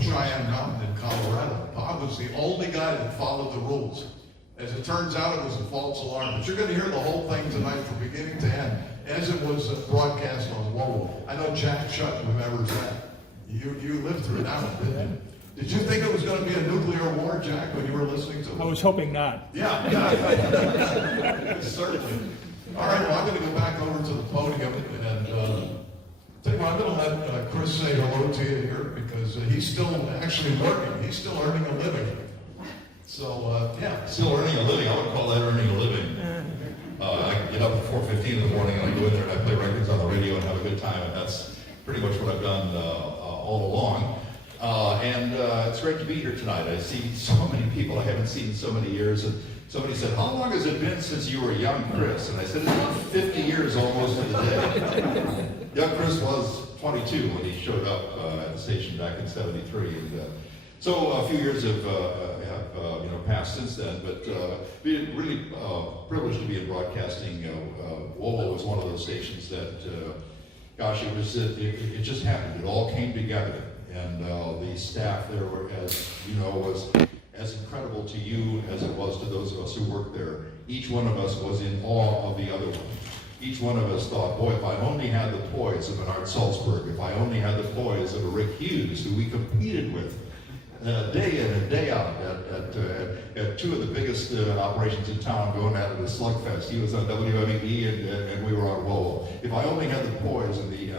Cheyenne Mountain in Colorado. Bob was the only guy that followed the rules. As it turns out, it was a false alarm. But you're going to hear the whole thing tonight from beginning to end, as it was broadcast on WOWO. I know Jack Shutt remembers that. You lived through that one, didn't you? Did you think it was going to be a nuclear war, Jack, when you were listening to it? I was hoping not. Yeah. Certainly. All right, well, I'm going to go back over to the podium and tell you what, I'm going to let Chris say hello to you here because he's still actually working. He's still earning a living. So, yeah. Still earning a living. I would call that earning a living. I get up at 4:15 in the morning and I go in there and I play records on the radio and have a good time, and that's pretty much what I've done all along. It's great to be here tonight. I see so many people I haven't seen in so many years. And somebody said, "How long has it been since you were young Chris?" And I said, "It's about 50 years almost to the day." Young Chris was 22 when he showed up at the station back in '73. And so a few years have passed since then, but been really privileged to be in broadcasting. WOWO was one of those stations that, gosh, it just happened. It all came together, and the staff there were, as you know, was as incredible to you as it was to those of us who worked there. Each one of us was in awe of the other one. Each one of us thought, boy, if I only had the poise of an Art Saltzberg, if I only had the poise of a Rick Hughes, who we competed with day in and day out at two of the biggest operations in town, going at it a slugfest. He was on WME and we were on WOWO. If I only had the poise and the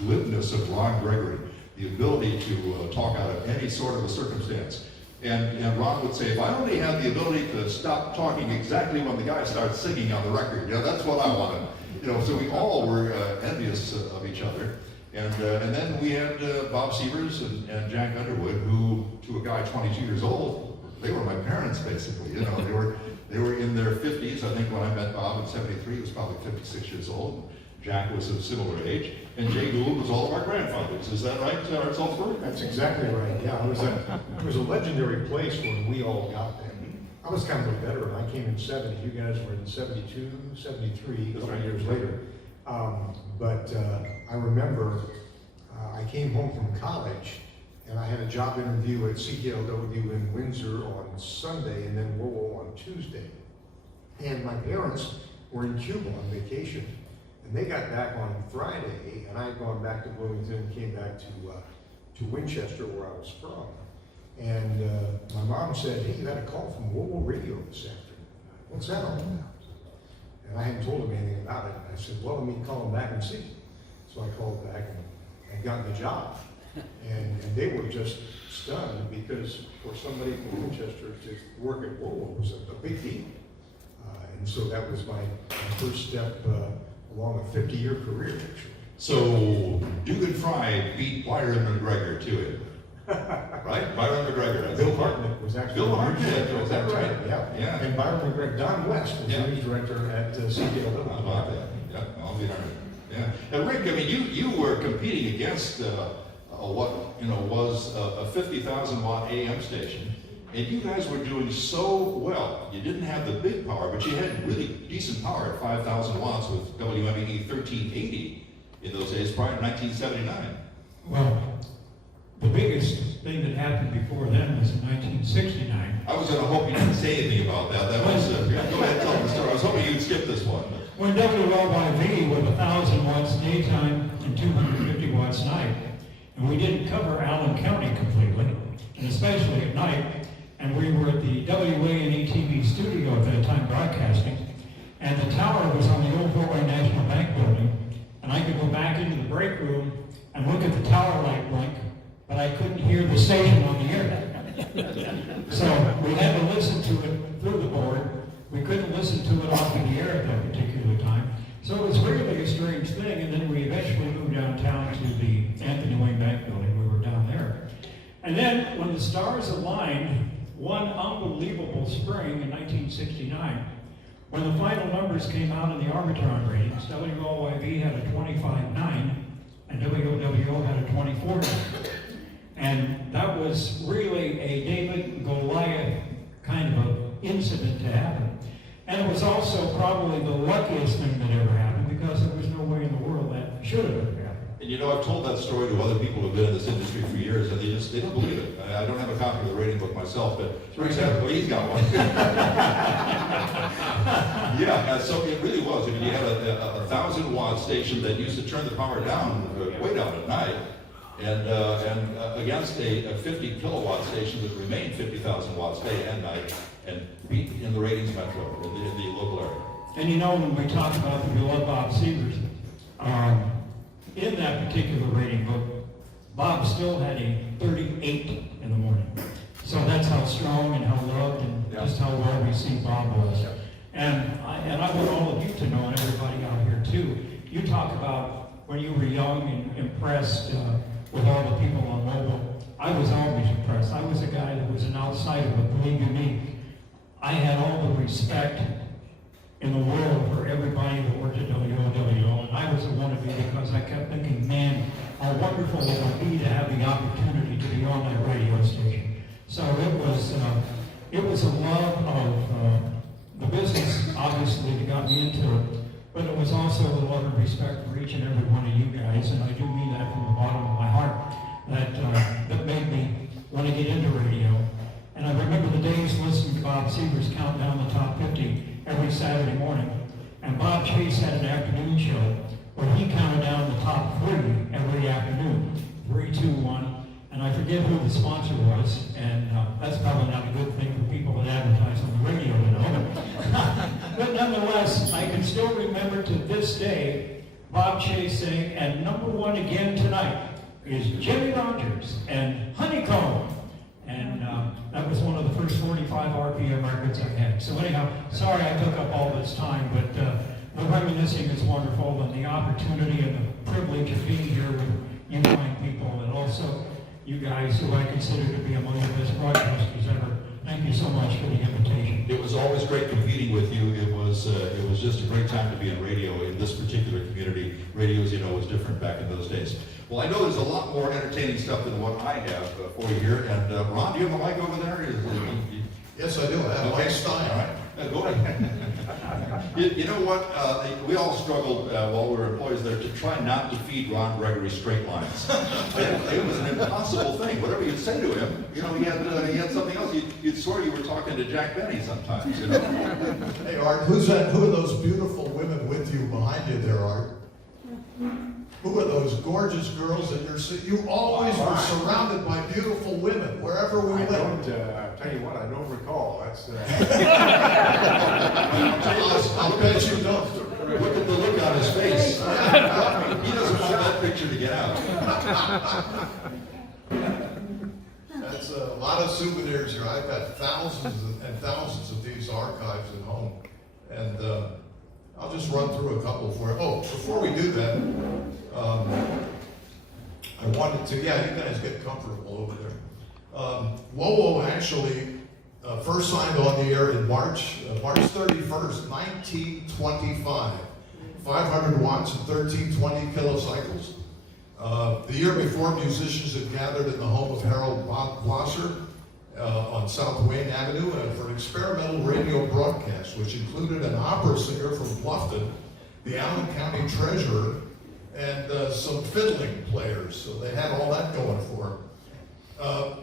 glibness of Ron Gregory, the ability to talk out of any sort of a circumstance. And Ron would say, if I only had the ability to stop talking exactly when the guy starts singing on the record, that's what I wanted. So we all were envious of each other. And then we had Bob Sievers and Jack Underwood, who, to a guy 22 years old, they were my parents basically. They were in their 50s. I think when I met Bob in '73, he was probably 56 years old. Jack was of similar age, and Jay Gould was all of our grandfathers. Is that right, Art Saltzberg? That's exactly right. Yeah, it was a legendary place when we all got there. I was kind of a veteran. I came in '70. You guys were in '72, '73, a couple of years later. But I remember I came home from college and I had a job interview at CKLW in Windsor on Sunday and then WOWO on Tuesday. And my parents were in Cuba on vacation and they got back on Friday and I had gone back to Bloomington and came back to Winchester where I was from. And my mom said, "Hey, you had a call from WOWO Radio this afternoon. What's that all about?" And I hadn't told him anything about it. I said, "Well, let me call him back and see." So I called back and got the job. And they were just stunned because for somebody from Winchester to work at WOWO was a big deal. And so that was my first step along a 50-year career, actually. So Dugan Fry beat Byron McGregor to it. Right? Byron McGregor. Bill Hartnett was actually Bill the news Hartnett, director is at that that right? time. Yeah. Yeah. And Byron McGregor, Don West was the news director at CKLW. How about that? Yeah, I'll be darned. Yeah. And Rick, I mean, you were competing against what was a 50,000 watt AM station, and you guys were doing so well. You didn't have the big power, but you had really decent power at 5,000 watts with WME 1380 in those days, prior to 1979. Well, the biggest thing that happened before then was in 1969. I was going to hope you didn't say anything about that. That was go ahead, tell the story. I was hoping you'd skip this one. When WLYV with 1,000 watts daytime and 250 watts night, and we didn't cover Allen County completely, and especially at night, and we were at the WANE TV studio at that time broadcasting, and the tower was on the old Fort Wayne National Bank building, and I could go back into the break room and look at the tower light blink, but I couldn't hear the station on the air. So we had to listen to it through the board. We couldn't listen to it off in the air at that particular time. So it was really a strange thing, and then we eventually moved downtown to the Anthony Wayne Bank building. We were down there. And then when the stars aligned, one unbelievable spring in 1969, when the final numbers came out in the Arbitron ratings, WLYV had a 25.9 and WOWO had a 24.9. And that was really a David and Goliath kind of an incident to happen. And it was also probably the luckiest thing that ever happened because there was no way in the world that should have ever happened. And I've told that story to other people who've been in this industry for years, and they just they don't believe it. I don't have a copy of the rating book myself, but he's got one. Yeah, so it really was. I mean, you had a 1,000-watt station that used to turn the power down, way down at night, and against a 50-kilowatt station that remained 50,000 watts day and night, and beat in the ratings metro, in the local area. And you know, when we talk about the beloved Bob Sievers, in that particular rating book, Bob still had a 38 in the morning. So that's how strong and how loved and just how well received Bob was. And I want all of you to know, and everybody out here too, you talk about when you were young and impressed with all the people on WOWO. I was always impressed. I was a guy that was an outsider, but believe you me, I had all the respect in the world for everybody that worked at WOWO, and I was a wannabe because I kept thinking, man, how wonderful it would be to have the opportunity to be on that radio station. So it was a love of the business, obviously, that got me into it, but it was also a love and respect for each and every one of you guys, and I do mean that from the bottom of my heart, that made me want to get into radio. And I remember the days listening to Bob Sievers count down the top 50 every Saturday morning. And Bob Chase had an afternoon show where he counted down the top 3 every afternoon. 3, 2, 1. And I forget who the sponsor was. And that's probably not a good thing for people that advertise on the radio, you know. But nonetheless, I can still remember to this day Bob Chase saying, and number 1 again tonight is Jimmy Rogers and Honeycomb. And that was one of the first 45 RPM records I've had. So anyhow, sorry I took up all this time, but the reminiscing is wonderful, and the opportunity and the privilege of being here with you fine people, and also you guys who I consider to be among the best broadcasters ever. Thank you so much for the invitation. It was always great competing with you. It was just a great time to be in radio in this particular community. Radio, as you know, was different back in those days. Well, I know there's a lot more entertaining stuff than what I have for you here. And Ron, do you have a mic over there? Yes, I do. I have my style. All right. Go ahead. You know what? We all struggled while we were employees there to try not to feed Ron Gregory straight lines. It was an impossible thing. Whatever you'd say to him, you know, he had something else. You'd swear you were talking to Jack Benny sometimes. You know. Hey, Art, who are those beautiful women with you behind you there, Art? Who are those gorgeous girls that you're seeing? You always were surrounded by beautiful women wherever we went. Tell you what, I don't recall. That's. I'll bet you don't. Look at the look on his face. He doesn't want that picture to get out. That's a lot of souvenirs here. I've got thousands and thousands of these archives at home. And I'll just run through a couple for you. Oh, before we do that, I wanted to, you guys get comfortable over there. WOWO actually first signed on the air in March 31st, 1925. 500 watts and 1320 kilocycles. The year before, musicians had gathered in the home of Harold Blosser on South Wayne Avenue for an experimental radio broadcast, which included an opera singer from Bluffton, the Allen County treasurer, and some fiddling players. So they had all that going for them.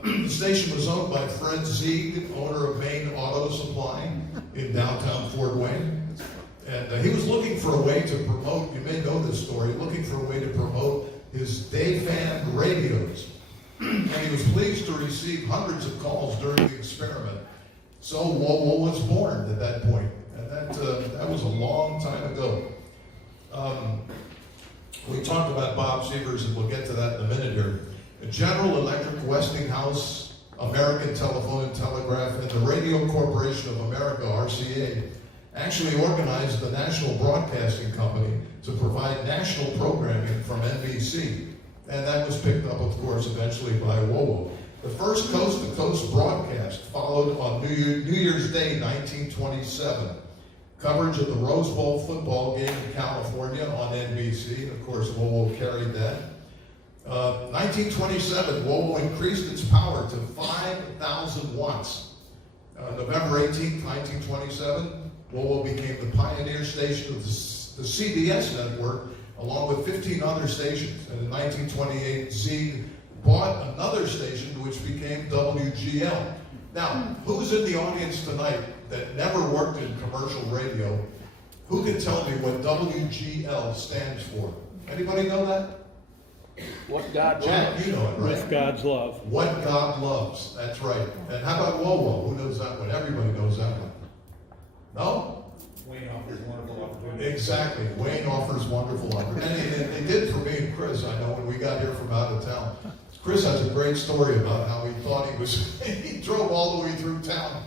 The station was owned by Fred Zieg, owner of Maine Auto Supply in downtown Fort Wayne. And he was looking for a way to promote, you may know this story, looking for a way to promote his Dayfan radios. And he was pleased to receive hundreds of calls during the experiment. So WOWO was born at that point. And that was a long time ago. We talked about Bob Sievers, and we'll get to that in a minute here. General Electric, Westinghouse, American Telephone and Telegraph, and the Radio Corporation of America, RCA, actually organized the National Broadcasting Company to provide national programming from NBC. And that was picked up, of course, eventually by WOWO. The first coast-to-coast broadcast followed on New Year's Day, 1927. Coverage of the Rose Bowl football game in California on NBC, and of course, WOWO carried that. 1927, WOWO increased its power to 5,000 watts. November 18, 1927, WOWO became the pioneer station of the CBS network, along with 15 other stations. And in 1928, Zieg bought another station which became WGL. Now, who's in the audience tonight that never worked in commercial radio? Who can tell me what WGL stands for? Anybody know that? What God Jack, loves. you know it, right? With God's love. What God loves, that's right. And how about WOWO? Who knows that one? Everybody knows that one. No? Wayne offers wonderful opportunity. Exactly. Wayne offers wonderful opportunity. And they did for me and Chris, I know, when we got here from out of town. Chris has a great story about how he thought he was, he drove all the way through town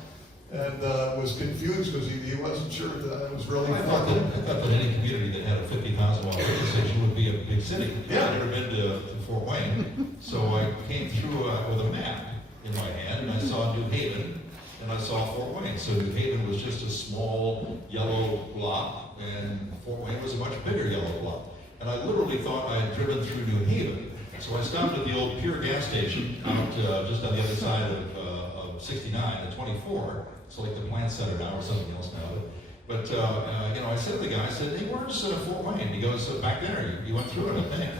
and was confused because he wasn't sure that it was really I thought that any community that had a 50,000 watt radio station would be a big city. Yeah. I've never been to Fort Wayne, so I came through with a map in my hand, and I saw New Haven, and I saw Fort Wayne. So New Haven was just a small yellow block, and Fort Wayne was a much bigger yellow block. And I literally thought I had driven through New Haven. So I stopped at the old Pure gas station out just on the other side of 69, the 24. It's like the plant center now or something else now. But I said to the guy, I said, hey, where's Fort Wayne? He goes, back there. You went through it, I think.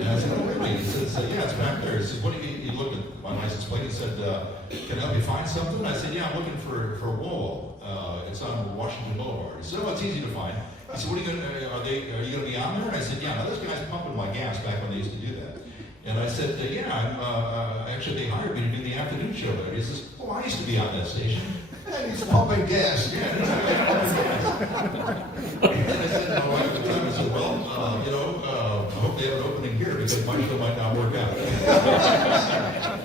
And I said, oh, really? He said, yeah, it's back there. He said, what do you look at my license plate? He said, can I help you find something? I said, yeah, I'm looking for WOWO. It's on Washington Boulevard. He said, oh, it's easy to find. He said, what are you going to, are you going to be on there? And I said, yeah, now this guy's pumping my gas back when they used to do that. And I said, yeah, actually they hired me to do the afternoon show there. He says, oh, I used to be on that station. And he's pumping gas. Yeah, and I said, my wife at the time, I said, well, I hope they have an opening here because my show might not work out.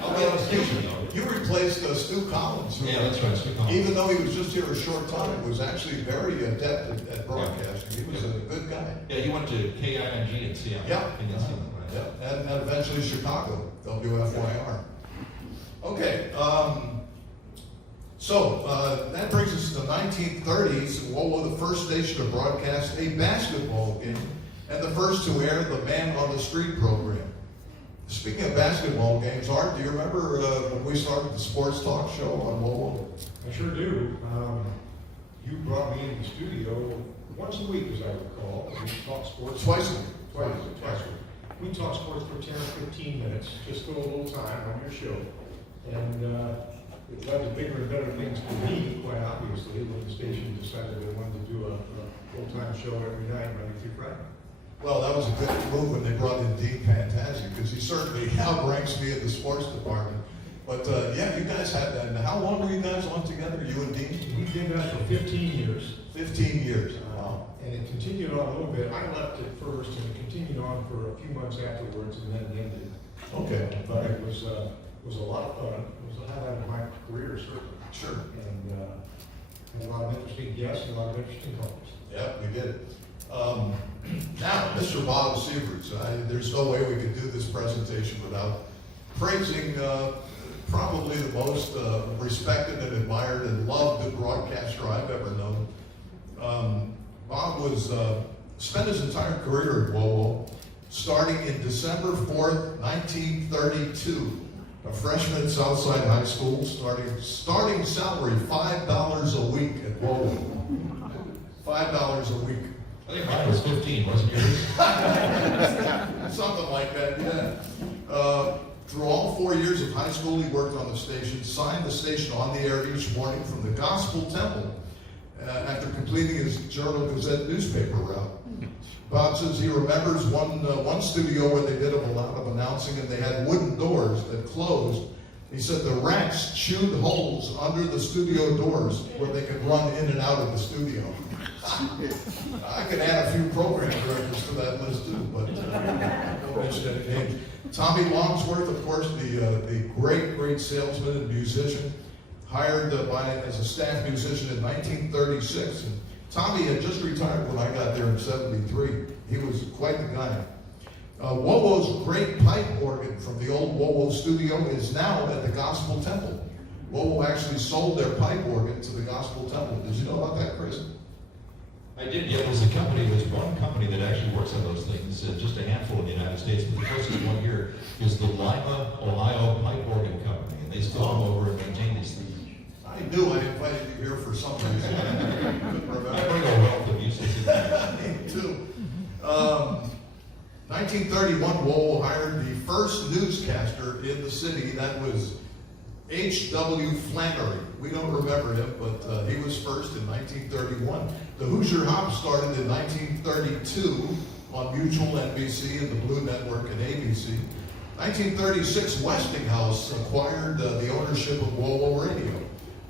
I'll be on a station though. You replaced Stu Collins. Who, Yeah, that's right, Stu Collins. Even though he was just here a short time, was actually very adept at broadcasting. He was a good guy. Yeah, you went to KING in Seattle. Yeah. In Seattle, right? Yeah, and eventually Chicago, WFYR. Okay, so that brings us to the 1930s. WOWO, the first station to broadcast a basketball game, and the first to air the Man on the Street program. Speaking of basketball games, Art, do you remember when we started the sports talk show on WOWO? I sure do. You brought me in the studio once a week, as I recall. We talked sports. Twice a week. Twice a week. We talk sports for 10 or 15 minutes, just fill a little time on your show. And it led to bigger and better things for me, quite obviously, when the station decided they wanted to do a full-time show every night, Monday through Friday. Well, that was a good move when they brought in Dean Fantazi, because he certainly outranks me in the sports department. But yeah, you guys had that. And how long were you guys on together, you and Dean? We did that for 15 years. 15 years. Wow. And it continued on a little bit. I left it first, and it continued on for a few months afterwards, and then it ended. Okay. But it was a lot of fun. It was a highlight of my career, certainly. Sure. And had a lot of interesting guests and a lot of interesting callers. Yeah, we did it. Now, Mr. Bob Sieverts, there's no way we could do this presentation without praising probably the most respected and admired and loved broadcaster I've ever known. Bob spent his entire career at WOWO, starting in December 4th, 1932. A freshman at Southside High School, starting salary $5 a week at WOWO. $5 a week. I think mine was 15, wasn't yours? Something like that, yeah. Through all 4 years of high school, he worked on the station, signed the station on the air each morning from the Gospel Temple after completing his Journal-Gazette newspaper route. Bob says he remembers one studio where they did a lot of announcing and they had wooden doors that closed. He said the rats chewed holes under the studio doors where they could run in and out of the studio. I could add a few program directors to that list too, but don't mention any names. Tommy Longsworth, of course, the great salesman and musician, hired as a staff musician in 1936. And Tommy had just retired when I got there in '73. He was quite the guy. WOWO's great pipe organ from the old WOWO studio is now at the Gospel Temple. WOWO actually sold their pipe organ to the Gospel Temple. Did you know about that, Chris? I did, yeah, there's one company that actually works on those things, just a handful in the United States, but the closest one here is the Lima, Ohio Pipe Organ Company, and they still come over and maintain these things. I knew I invited you here for some reason. I couldn't remember. I bring a wealth of uses in there. Me too. 1931, WOWO hired the first newscaster in the city. That was H.W. Flannery. We don't remember him, but he was first in 1931. The Hoosier Hop started in 1932 on Mutual, NBC, and the Blue Network and ABC. 1936, Westinghouse acquired the ownership of WOWO Radio.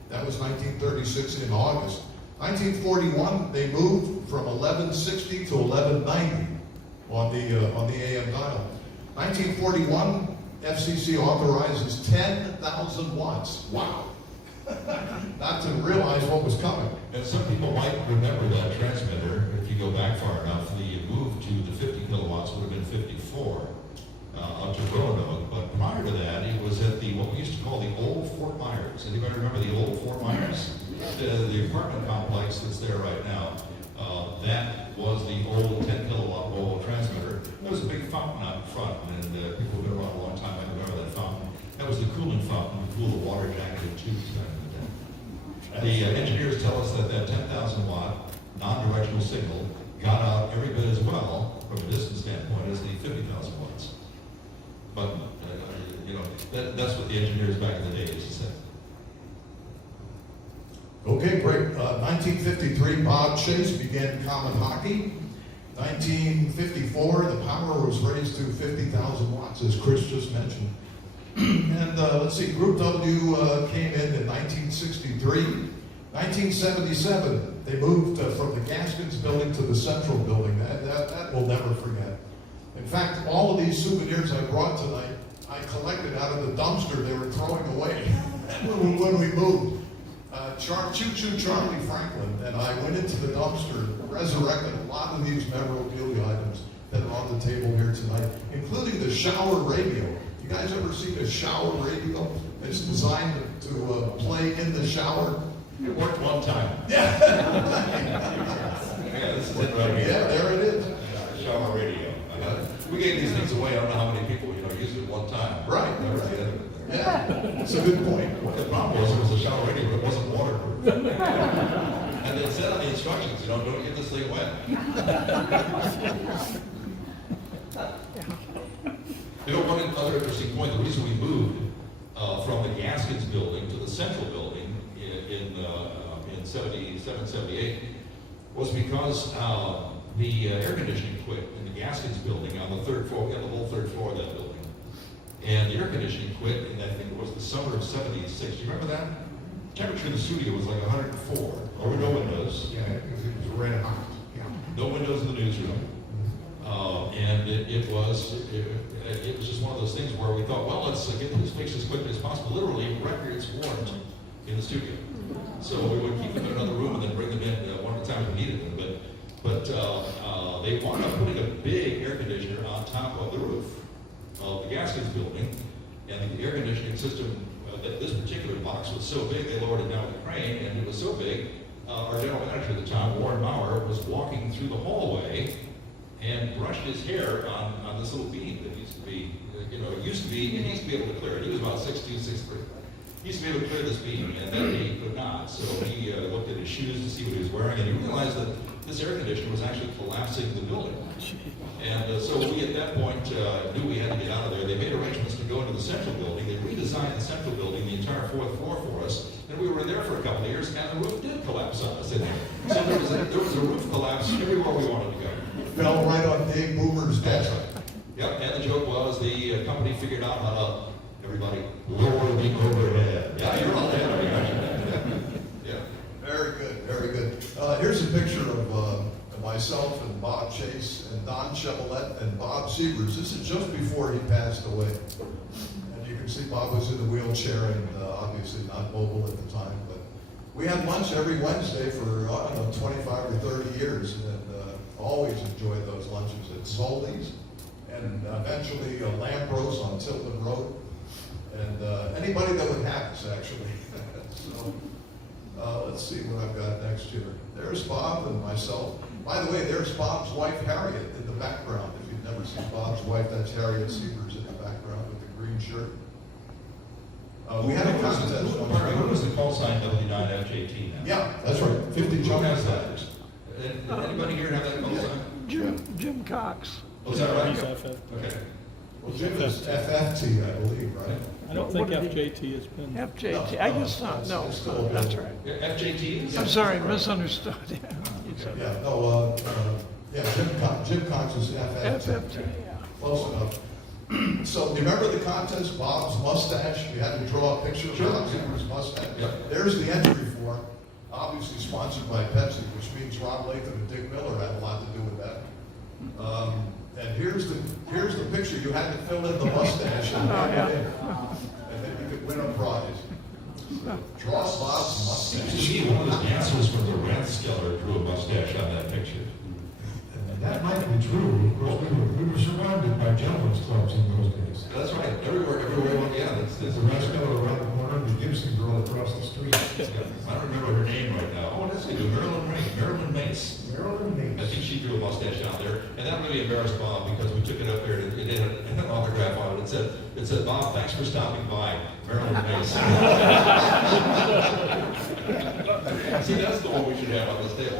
That was 1936 in August. 1941, they moved from 1160 to 1190 on the AM dial. 1941, FCC authorizes 10,000 watts. Wow. Not to realize what was coming. And some people might remember that transmitter, if you go back far enough, the move to the 50 kilowatts would have been 54 up to Roanoke. But prior to that, it was at what we used to call the old Fort Myers. Anybody remember the old Fort Myers? The apartment complex that's there right now. That was the old 10 kilowatt WOWO transmitter. There was a big fountain out front, and people who've been around a long time might remember that fountain. That was the cooling fountain to cool the water jacketed tubes back in the day. The engineers tell us that 10,000 watt non-directional signal got out every bit as well from a distance standpoint as the 50,000 watts. But that's what the engineers back in the day used to say. Okay, great. 1953, Bob Chase began common hockey. 1954, the power was raised to 50,000 watts, as Chris just mentioned. And let's see, Group W came in 1963. 1977, they moved from the Gaskins building to the Central building. That we'll never forget. In fact, all of these souvenirs I brought tonight, I collected out of the dumpster they were throwing away when we moved. Choo-Choo Charlie Franklin and I went into the dumpster, resurrected a lot of these memorabilia items that are on the table here tonight, including the shower radio. You guys ever seen a shower radio? It's designed to play in the shower. It worked one time. Yeah. Yeah, this is it right here. Yeah, there it is. Shower radio. We gave these things away. I don't know how many people used it one time. Right. Never the end of it. Yeah, that's a good point. What the problem was, it was a shower radio, but it wasn't waterproof. And it said on the instructions, don't get this thing wet. One other interesting point, the reason we moved from the Gaskins building to the Central building in 77, 78 was because the air conditioning quit in the Gaskins building on the third floor. We had the whole third floor of that building. And the air conditioning quit, and I think it was the summer of 76. Do you remember that? Temperature in the studio was like 104. There were no windows. Yeah, it was red hot. Yeah. No windows in the newsroom. And it was just one of those things where we thought, well, let's get this fixed as quickly as possible. Literally, records weren't in the studio. So we would keep them in another room and then bring them in one at a time if we needed them. But they wound up putting a big air conditioner on top of the roof of the Gaskins building, and the air conditioning system, this particular box was so big, they lowered it down with a crane, and it was so big, our general manager at the time, Warren Maurer, was walking through the hallway and brushed his hair on this little beam that used to be, he used to be able to clear it. He was about 6'2", 6'3". He used to be able to clear this beam, and then he could not. So he looked at his shoes to see what he was wearing, and he realized that this air conditioner was actually collapsing the building. And so we, at that point, knew we had to get out of there. They made arrangements to go into the Central building. They redesigned the Central building, the entire fourth floor for us. And we were there for a couple of years, and the roof did collapse on us in there. So there was a roof collapse everywhere we wanted to go. Fell right on Dave Boomer's desk. That's right. Yep, and the joke was the company figured out how to, everybody, lower the overhead. Yeah, you're on that. Yeah. Very good, very good. Here's a picture of myself and Bob Chase and Don Chevrolet and Bob Sievers. This is just before he passed away. And you can see Bob was in a wheelchair and obviously not mobile at the time. But we had lunch every Wednesday for, 25 or 30 years. And always enjoyed those lunches at Zoldy's and eventually Lambros on Tilton Road. And anybody that would have us, actually. So let's see what I've got next here. There's Bob and myself. By the way, there's Bob's wife, Harriet, in the background. If you've never seen Bob's wife, that's Harriet Sievers in the background with the green shirt. We had a contest. Who was the call sign W9FJ18 now? Yeah, that's right. 50 Who jump has that? letters. Anybody here have that call sign? Jim Cox. Oh, is that right? He's FF. Okay. Well, Jim is FFT, I believe, right? I don't think FJT has been. FJT, I guess not, no, that's right. FJT? I'm sorry, misunderstood. Yeah, no, Jim Cox is FFT. FFT. Close enough. So, do you remember the contest, Bob's mustache? We had to draw a picture of Bob Zimmer's mustache. Yep. There's the entry form, obviously sponsored by Pepsi, which means Ron Latham and Dick Miller had a lot to do with that. And here's the picture. You had to fill in the mustache and hand it in. And then you could win a prize. Draw Bob's mustache. To me, one of the dancers from the Rathskeller drew a mustache on that picture. And that might be true. Of course, we were surrounded by gentlemen's clubs in those days. That's right. Everywhere, yeah. There's a Rathskeller around the corner, and the Gibson girl across the street. I don't remember her name right now. Oh, that's it. Marilyn Mace. Marilyn I Mace. think she drew a mustache out there, and that really embarrassed Bob because we took it up there and it had an autograph on it. It said, Bob, thanks for stopping by, Marilyn Mace. See, that's the one we should have on this table.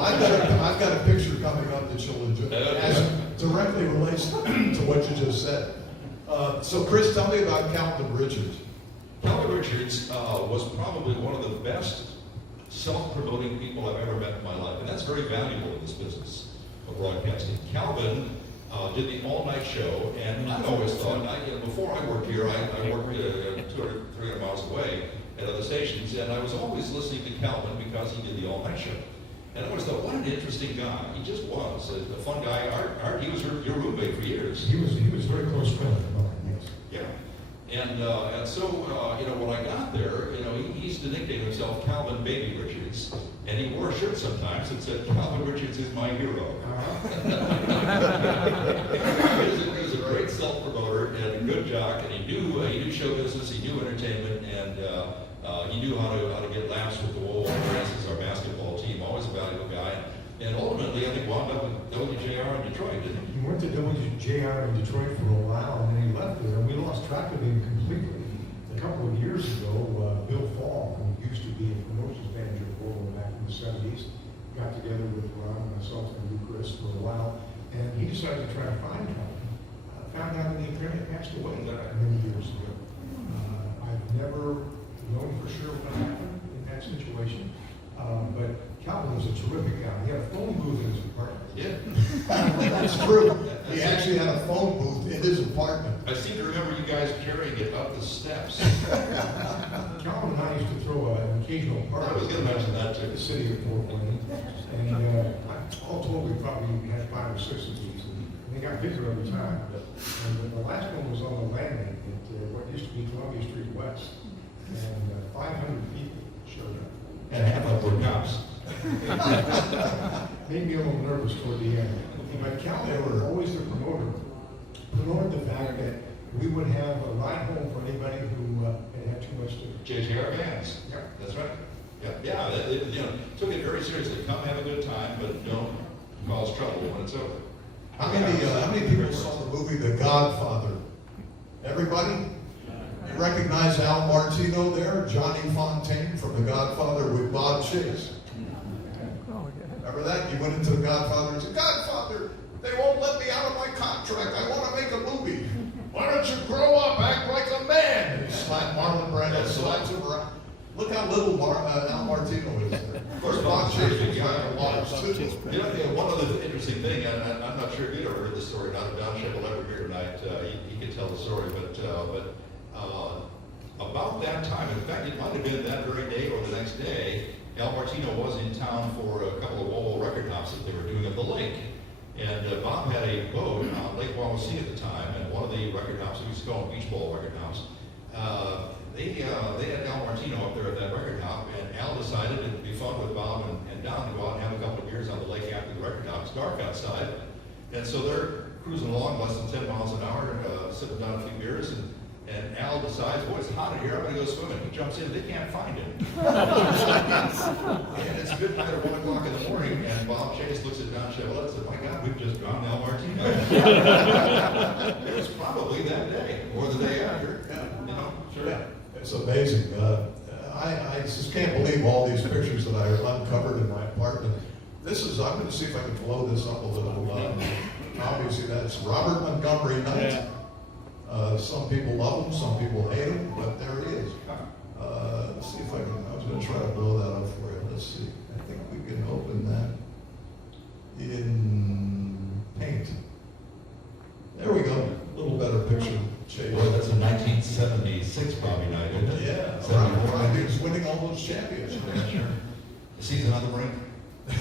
I've got a picture coming up that you'll enjoy. As directly relates to what you just said. So Chris, tell me about Calvin Richards. Calvin Richards was probably one of the best self-promoting people I've ever met in my life, and that's very valuable in this business of broadcasting. Calvin did the all-night show, and I always thought, before I worked here, I worked 200, 300 miles away at other stations, and I was always listening to Calvin because he did the all-night show. And I always thought, what an interesting guy. He just was a fun guy. Art, he was your roommate for years. He was a very close friend of mine, yes. Yeah. And so, when I got there, he used to nickname himself Calvin Baby Richards, and he wore a shirt sometimes that said, Calvin Richards is my hero. He was a great self-promoter and a good jock, and he knew show business, he knew entertainment, and he knew how to get laughs with the WOWO Francis, our basketball team, always a valuable guy. And ultimately, I think wound up with WJR in Detroit, didn't he? He went to WJR in Detroit for a while, and then he left there, and we lost track of him completely. A couple of years ago, Bill Fall, who used to be a promotions manager at WOWO back in the 70s, got together with Ron and myself and Lou Chris for a while, and he decided to try to find Calvin. Found out that he apparently passed away many years ago. I've never known for sure what happened in that situation, but Calvin was a terrific guy. He had a phone booth in his apartment. Yeah. That's true. He actually had a phone booth in his apartment. I seem to remember you guys carrying it up the steps. Calvin and I used to throw an occasional party. I was going to mention that too. In the city of Fort Wayne. And all told, we probably had 5 or 6 of these. And they got bigger every time. And the last one was on the landing at what used to be Columbia Street West. And 500 people showed up. And half of them were cops. Made me a little nervous toward the end. But Calvin was always the promoter. Promoted the fact that we would have a ride home for anybody who had too much to. JJR bands. Yep. That's right. Yeah. They took it very seriously. Come have a good time, but don't cause trouble when it's over. How many people saw the movie The Godfather? Everybody? You recognize Al Martino there? Johnny Fontaine from The Godfather with Bob Chase. Oh, yeah. Remember that? You went into The Godfather and said, Godfather, they won't let me out of my contract. I want to make a movie. Why don't you grow up, act like a man? And he slapped Marlon Brando, slaps him around. Look how little Al Martino is there. Of course, Bob Chase was like a waters too. One other interesting thing, and I'm not sure if you ever heard this story, not if Don Shep will ever hear tonight, he could tell the story, but about that time, in fact, it might have been that very day or the next day, Al Martino was in town for a couple of WOWO record hops that they were doing at the lake. And Bob had a boat on Lake Wawasee at the time, and one of the record hops, we used to call them beach ball record hops, they had Al Martino up there at that record hop, and Al decided it'd be fun with Bob and Don to go out and have a couple of beers on the lake after the record hop. It's dark outside, and so they're cruising along less than 10 miles an hour, sipping down a few beers, and Al decides, boy, it's hot in here, I'm going to go swimming. He jumps in, they can't find him. And it's midnight or 1 o'clock in the morning, and Bob Chase looks at Don Chevrolet and says, my God, we've just drowned Al Martino. It was probably that day, or the day after. Sure. Yeah, it's amazing. I just can't believe all these pictures that I uncovered in my apartment. I'm going to see if I can blow this up a little. Obviously, that's Robert Montgomery Knight. Yeah. Some people love him, some people hate him, but there he is. Let's see if I was going to try to blow that up for you. Let's see. I think we can open that in Paint. There we go. A little better picture. Chase. Boy, that's a 1976 Bobby Knight, isn't it? Yeah, 74. Robert Knight is winning all those championships. Season on the brink.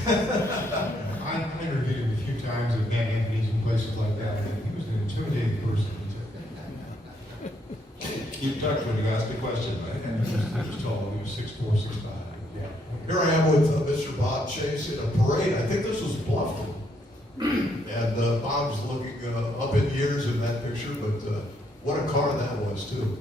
I interviewed him a few times at Van Anthony's and places like that, and he was an intimidating person. You touched when you asked a question, right? And he was tall, he was 6'4", 6'5". Yeah. Here I am with Mr. Bob Chase in a parade. I think this was Bluffton. And Bob's looking up in years in that picture, but what a car that was, too.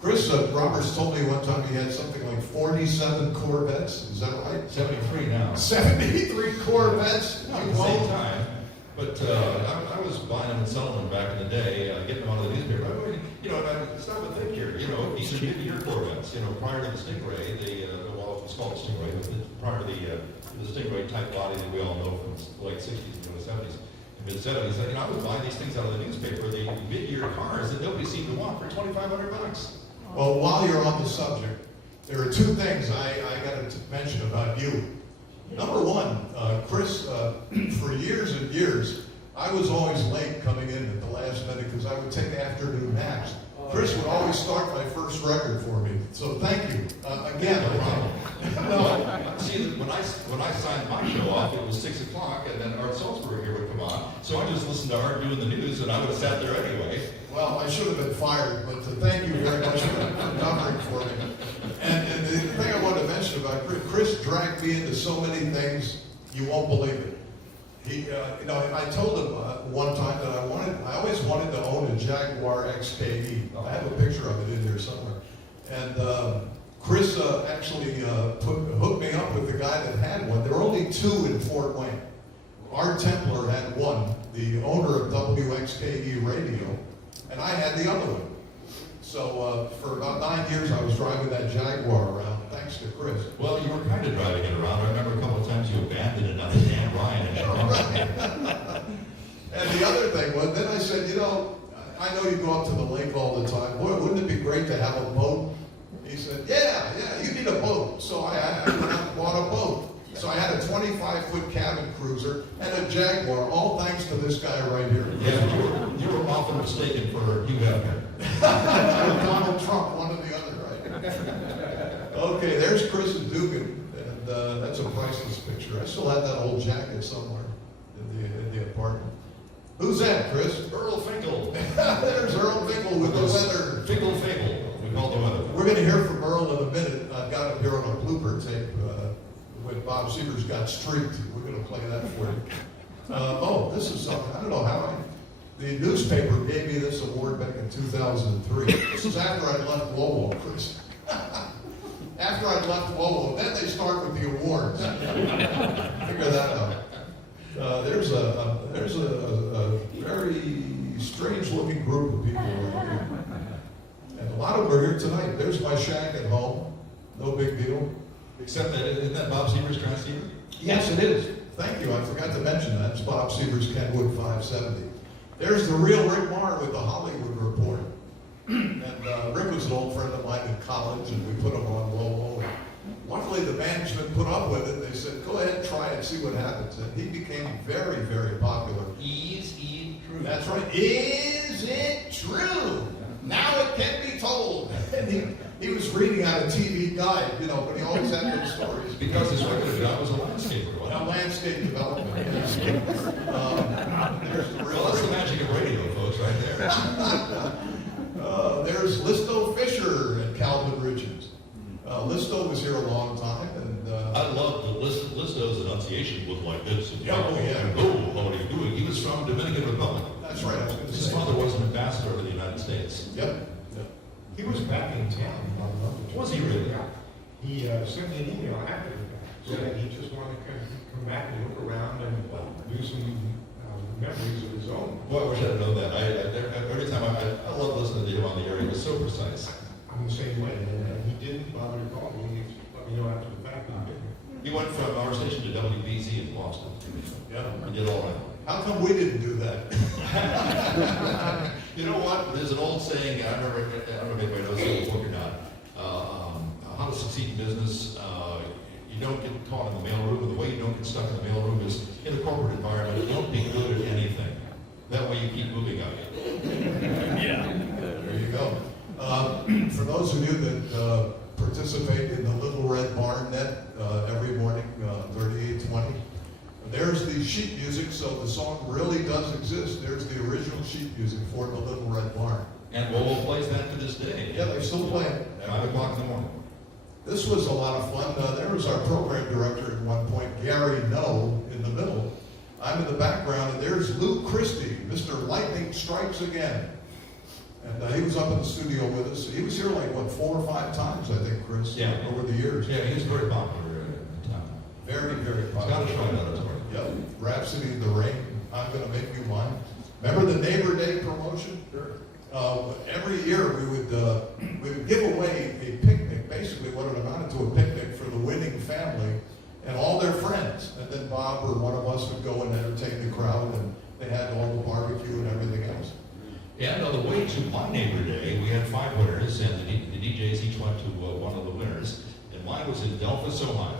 Chris Roberts told me one time he had something like 47 Corvettes. Is that right? 73 now. 73 Corvettes? Not at the same time, but I was buying them and selling them back in the day, getting them out of the newspaper. You know, and I stop and think here, you know, these are mid-year Corvettes. You know, prior to the Stingray, well, it's called Stingray, but prior to the Stingray type body that we all know from the late 60s and early 70s, and mid-70s, you know, I was buying these things out of the newspaper, the mid-year cars that nobody seemed to want for $2,500. Well, while you're on the subject, there are two things I got to mention about you. Number one, Chris, for years and years, I was always late coming in at the last minute because I would take afternoon naps. Chris would always start my first record for me, so thank you. Again, No problem. No, see, when I signed my show off, it was 6 o'clock, and then Art Saltzberg here would come on. So I just listened to Art doing the news, and I would have sat there anyway. well, I should have been fired, but thank you very much for covering for me. And the thing I wanted to mention about Chris dragged me into so many things, you won't believe it. He, you know, I told him one time that I always wanted to own a Jaguar XKE. I have a picture of it in there somewhere. And Chris actually hooked me up with the guy that had one. There were only two in Fort Wayne. Art Templar had one, the owner of WXKE Radio, and I had the other one. So for about 9 years, I was driving that Jaguar around, thanks to Chris. Well, you were kind of driving it around. I remember a couple of times you abandoned it on the Dan Ryan and And the other thing was, then I said, you know, I know you go up to the lake all the time. Boy, wouldn't it be great to have a boat? He said, yeah, you need a boat. So I went out and bought a boat. So I had a 25-foot cabin cruiser and a Jaguar, all thanks to this guy right here. Yeah, you were often mistaken for Hugh Hefner. Donald Trump, one or the other, right? Okay, there's Chris and Dugan, and that's a priceless picture. I still have that old jacket somewhere in the apartment. Who's that, Chris? Earl Finkel. There's Earl Finkel with the weather. Finkel. We call the weather. We're going to hear from Earl in a minute. I've got him here on a blooper tape when Bob Seavers got streaked. We're going to play that for you. Oh, this is something. I don't know how the newspaper gave me this award back in 2003. This is after I left WOWO, Chris. After I left WOWO, then they start with the awards. Figure that out. There's a very strange-looking group of people right here. And a lot of them are here tonight. There's my shack at home. No big deal. Except that, isn't that Bob Seavers' transceiver? Yes, it is. Thank you. I forgot to mention that. It's Bob Seavers' Kenwood 570. There's the real Rick Marr with the Hollywood Report. And Rick was an old friend of mine in college, and we put him on WOWO. Luckily, the management put up with it. They said, go ahead, try it, see what happens. And he became very, very popular. Is it true? That's right. Is it true? Now it can be told. And he was reading out a TV guide, you know, but he always had good stories. Because his regular job was a landscaper. Now, landscape development. Yes. There's the real. Well, that's the magic of radio, folks, right there. There's Listo Fisher and Calvin Richards. Listo was here a long time, and I love the Listo's enunciation was like this. And, Yeah, oh, yeah. And, oh, how are you doing? He was from Dominican Republic. that's right. I was going to His say. father was an ambassador to the United States. Yep. He was back in town about a month or two. Was he really? Yeah. He sent me an email after the fact, saying he just wanted to come back and look around and do some memories of his own. Boy, I wish I'd known that. Every time I love listening to him on the air. He was so precise. I'm the same way, and he didn't bother to call me. He let me know after the fact that he did. He went from our station to WBZ in Boston. Yeah. He did all right. How come we didn't do that? You know what? There's an old saying, I don't know if anybody knows the book or not, how to succeed in business. You don't get caught in the mailroom, and the way you don't get stuck in the mailroom is in the corporate environment. Don't be good at anything. That way you keep moving up. There you go. For those of you that participate in the Little Red Barn Net every morning, 3820, there's the sheet music, so the song really does exist. There's the original sheet music for the Little Red Barn. And WOWO plays that to this day. Yeah, they still play it. At 5 o'clock in the morning. This was a lot of fun. There was our program director at one point, Gary No, in the middle. I'm in the background, and there's Lou Christie, Mr. Lightning Strikes Again. And he was up in the studio with us. He was here like, what, 4 or 5 times, I think, Chris, Yeah. over the years. Yeah, he was very popular in town. Very, very It's got popular. a show about it. Yep, Rhapsody in the Rain, I'm Gonna Make You Mine. Remember the Neighbor Day promotion? Sure. Every year we would give away a picnic, basically what it amounted to a picnic for the winning family and all their friends. And then Bob or one of us would go and entertain the crowd, and they had all the barbecue and everything else. And on the way to my Neighbor Day, we had 5 winners, and the DJs each went to one of the winners. And mine was in Delphus, Ohio.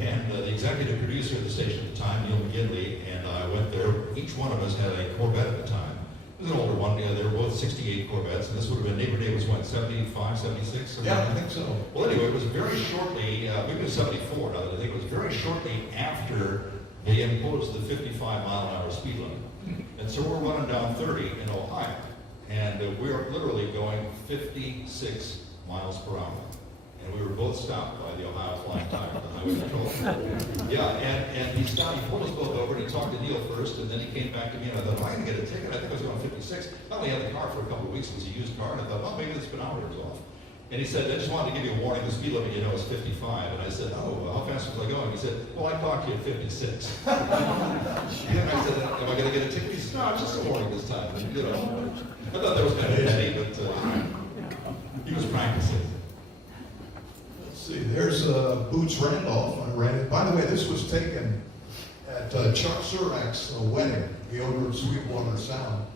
And the executive producer of the station at the time, Neil McGinley, and I went there. Each one of us had a Corvette at the time. It was an older one. They were both 68 Corvettes, and this would have been, Neighbor Day was what, 75, 76? Yeah, I think so. Well, anyway, it was very shortly, maybe it was 74, now that I think it was very shortly after they imposed the 55-mile-an-hour speed limit. And so we're running down 30 in Ohio, and we're literally going 56 miles per hour. And we were both stopped by the Ohio Flying Tiger, the highway patrol. Yeah, and he stopped, he pulled us both over, and he talked to Neil first, and then he came back to me, and I thought, well, I can get a ticket. I think I was going 56. I only had the car for a couple of weeks. It was a used car, and I thought, well, maybe the speedometer's off. And he said, I just wanted to give you a warning, the speed limit, you know, is 55. And I said, oh, how fast was I going? He said, well, I clocked you at 56. And I said, am I going to get a ticket? He said, no, it's just a warning this time. And, you know, I thought that was kind of petty, but he was practicing. Let's see, there's Boots Randolph. I ran it. By the way, this was taken at Chuck Surak's wedding, the owner of Sweetwater Sound.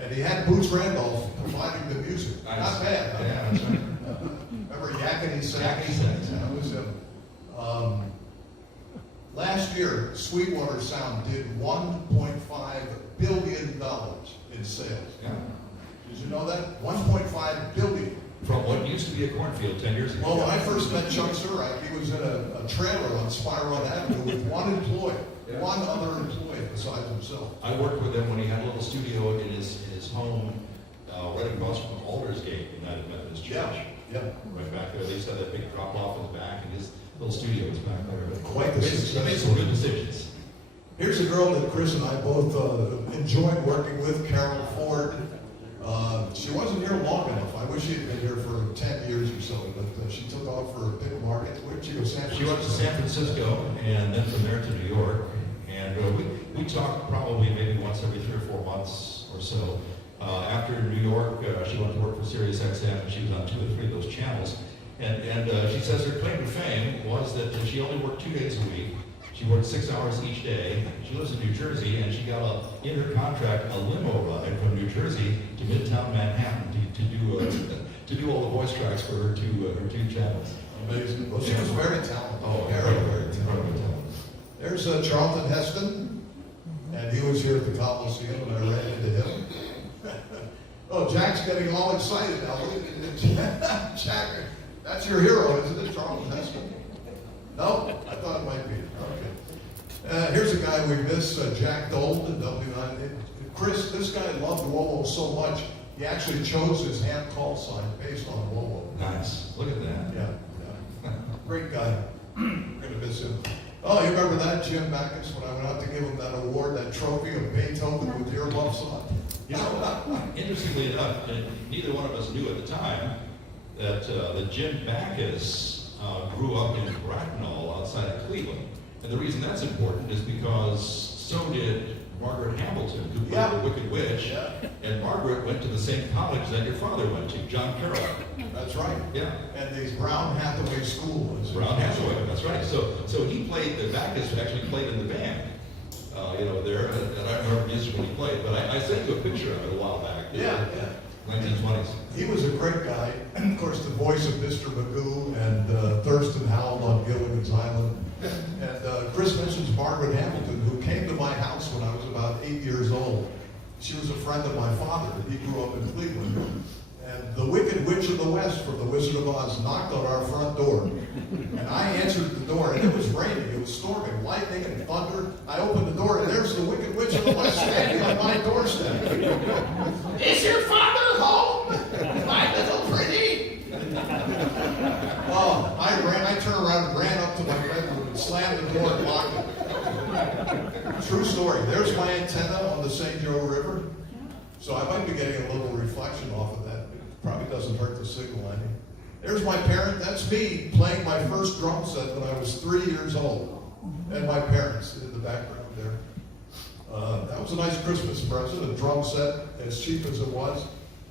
And he had Boots Randolph providing the music. Nice. Not bad. Huh? Yeah, that's right. Remember Yakety Sax? Yakety Sax. That was him. Last year, Sweetwater Sound did $1.5 billion in sales. Yeah. Did you know that? $1.5 billion. From what used to be a cornfield 10 years ago. Well, when I first met Chuck Surak, he was in a trailer on Spirone Avenue with one employee, one other employee besides himself. I worked with him when he had a little studio in his home right across from Aldersgate United Methodist Church. Yeah. Right back there. They used to have that big drop off in the back, and his little studio was back there. Quite the He success. made some good decisions. Here's a girl that Chris and I both enjoyed working with, Carol Ford. She wasn't here long enough. I wish she had been here for 10 years or so, but she took off for a big market. Where did she go? San Francisco? She went to San Francisco, and then from there to New York. And we talked probably maybe once every 3 or 4 months or so. After New York, she went to work for Sirius XM, and she was on 2 or 3 of those channels. And she says her claim to fame was that she only worked 2 days a week. She worked 6 hours each day. She lives in New Jersey, and she got in her contract a limo ride from New Jersey to Midtown Manhattan to do all the voice tracks for her two channels. Amazing. Well, she was very talented. Oh, very, very incredibly talented. There's Charlton Heston, and he was here at the Coliseum, and I ran into him. Oh, Jack's getting all excited now. Jack, that's your hero, isn't it, Charlton Heston? No? I thought it might be. Okay. Here's a guy we miss, Jack Dold in W9. Chris, this guy loved WOWO so much, he actually chose his hand call sign based on WOWO. Nice. Look at that. Yeah. Great guy. Gonna miss him. Oh, you remember that, Jim Backus, when I went out to give him that award, that trophy of Beethoven with earmuffs on? You know, interestingly enough, neither one of us knew at the time that Jim Backus grew up in Bracknell outside of Cleveland. And the reason that's important is because so did Margaret Hamilton, who played the Wicked Witch. Yeah. And Margaret went to the same college that your father went to, John Carroll. That's right. Yeah. And the Brown Hathaway School. Brown Hathaway, that's right. So he played, Backus actually played in the band there, and I remember music when he played, but I sent you a picture of it a while back. Yeah, yeah. 1920s. He was a great guy, and of course the voice of Mr. Magoo and Thurston Howell on Gilligan's Island. And Chris mentions Margaret Hamilton, who came to my house when I was about 8 years old. She was a friend of my father. He grew up in Cleveland. And the Wicked Witch of the West from The Wizard of Oz knocked on our front door. And I answered the door, and it was raining, it was storming, lightning and thunder. I opened the door, and there's the Wicked Witch of the West standing on my doorstep. Is your father home? My little pretty. Oh, I turned around and ran up to my bedroom and slammed the door and locked it. True story. There's my antenna on the St. Joe River. So I might be getting a little reflection off of that. It probably doesn't hurt the signal any. There's my parent. That's me playing my first drum set when I was 3 years old. And my parents in the background there. That was a nice Christmas present, a drum set, as cheap as it was.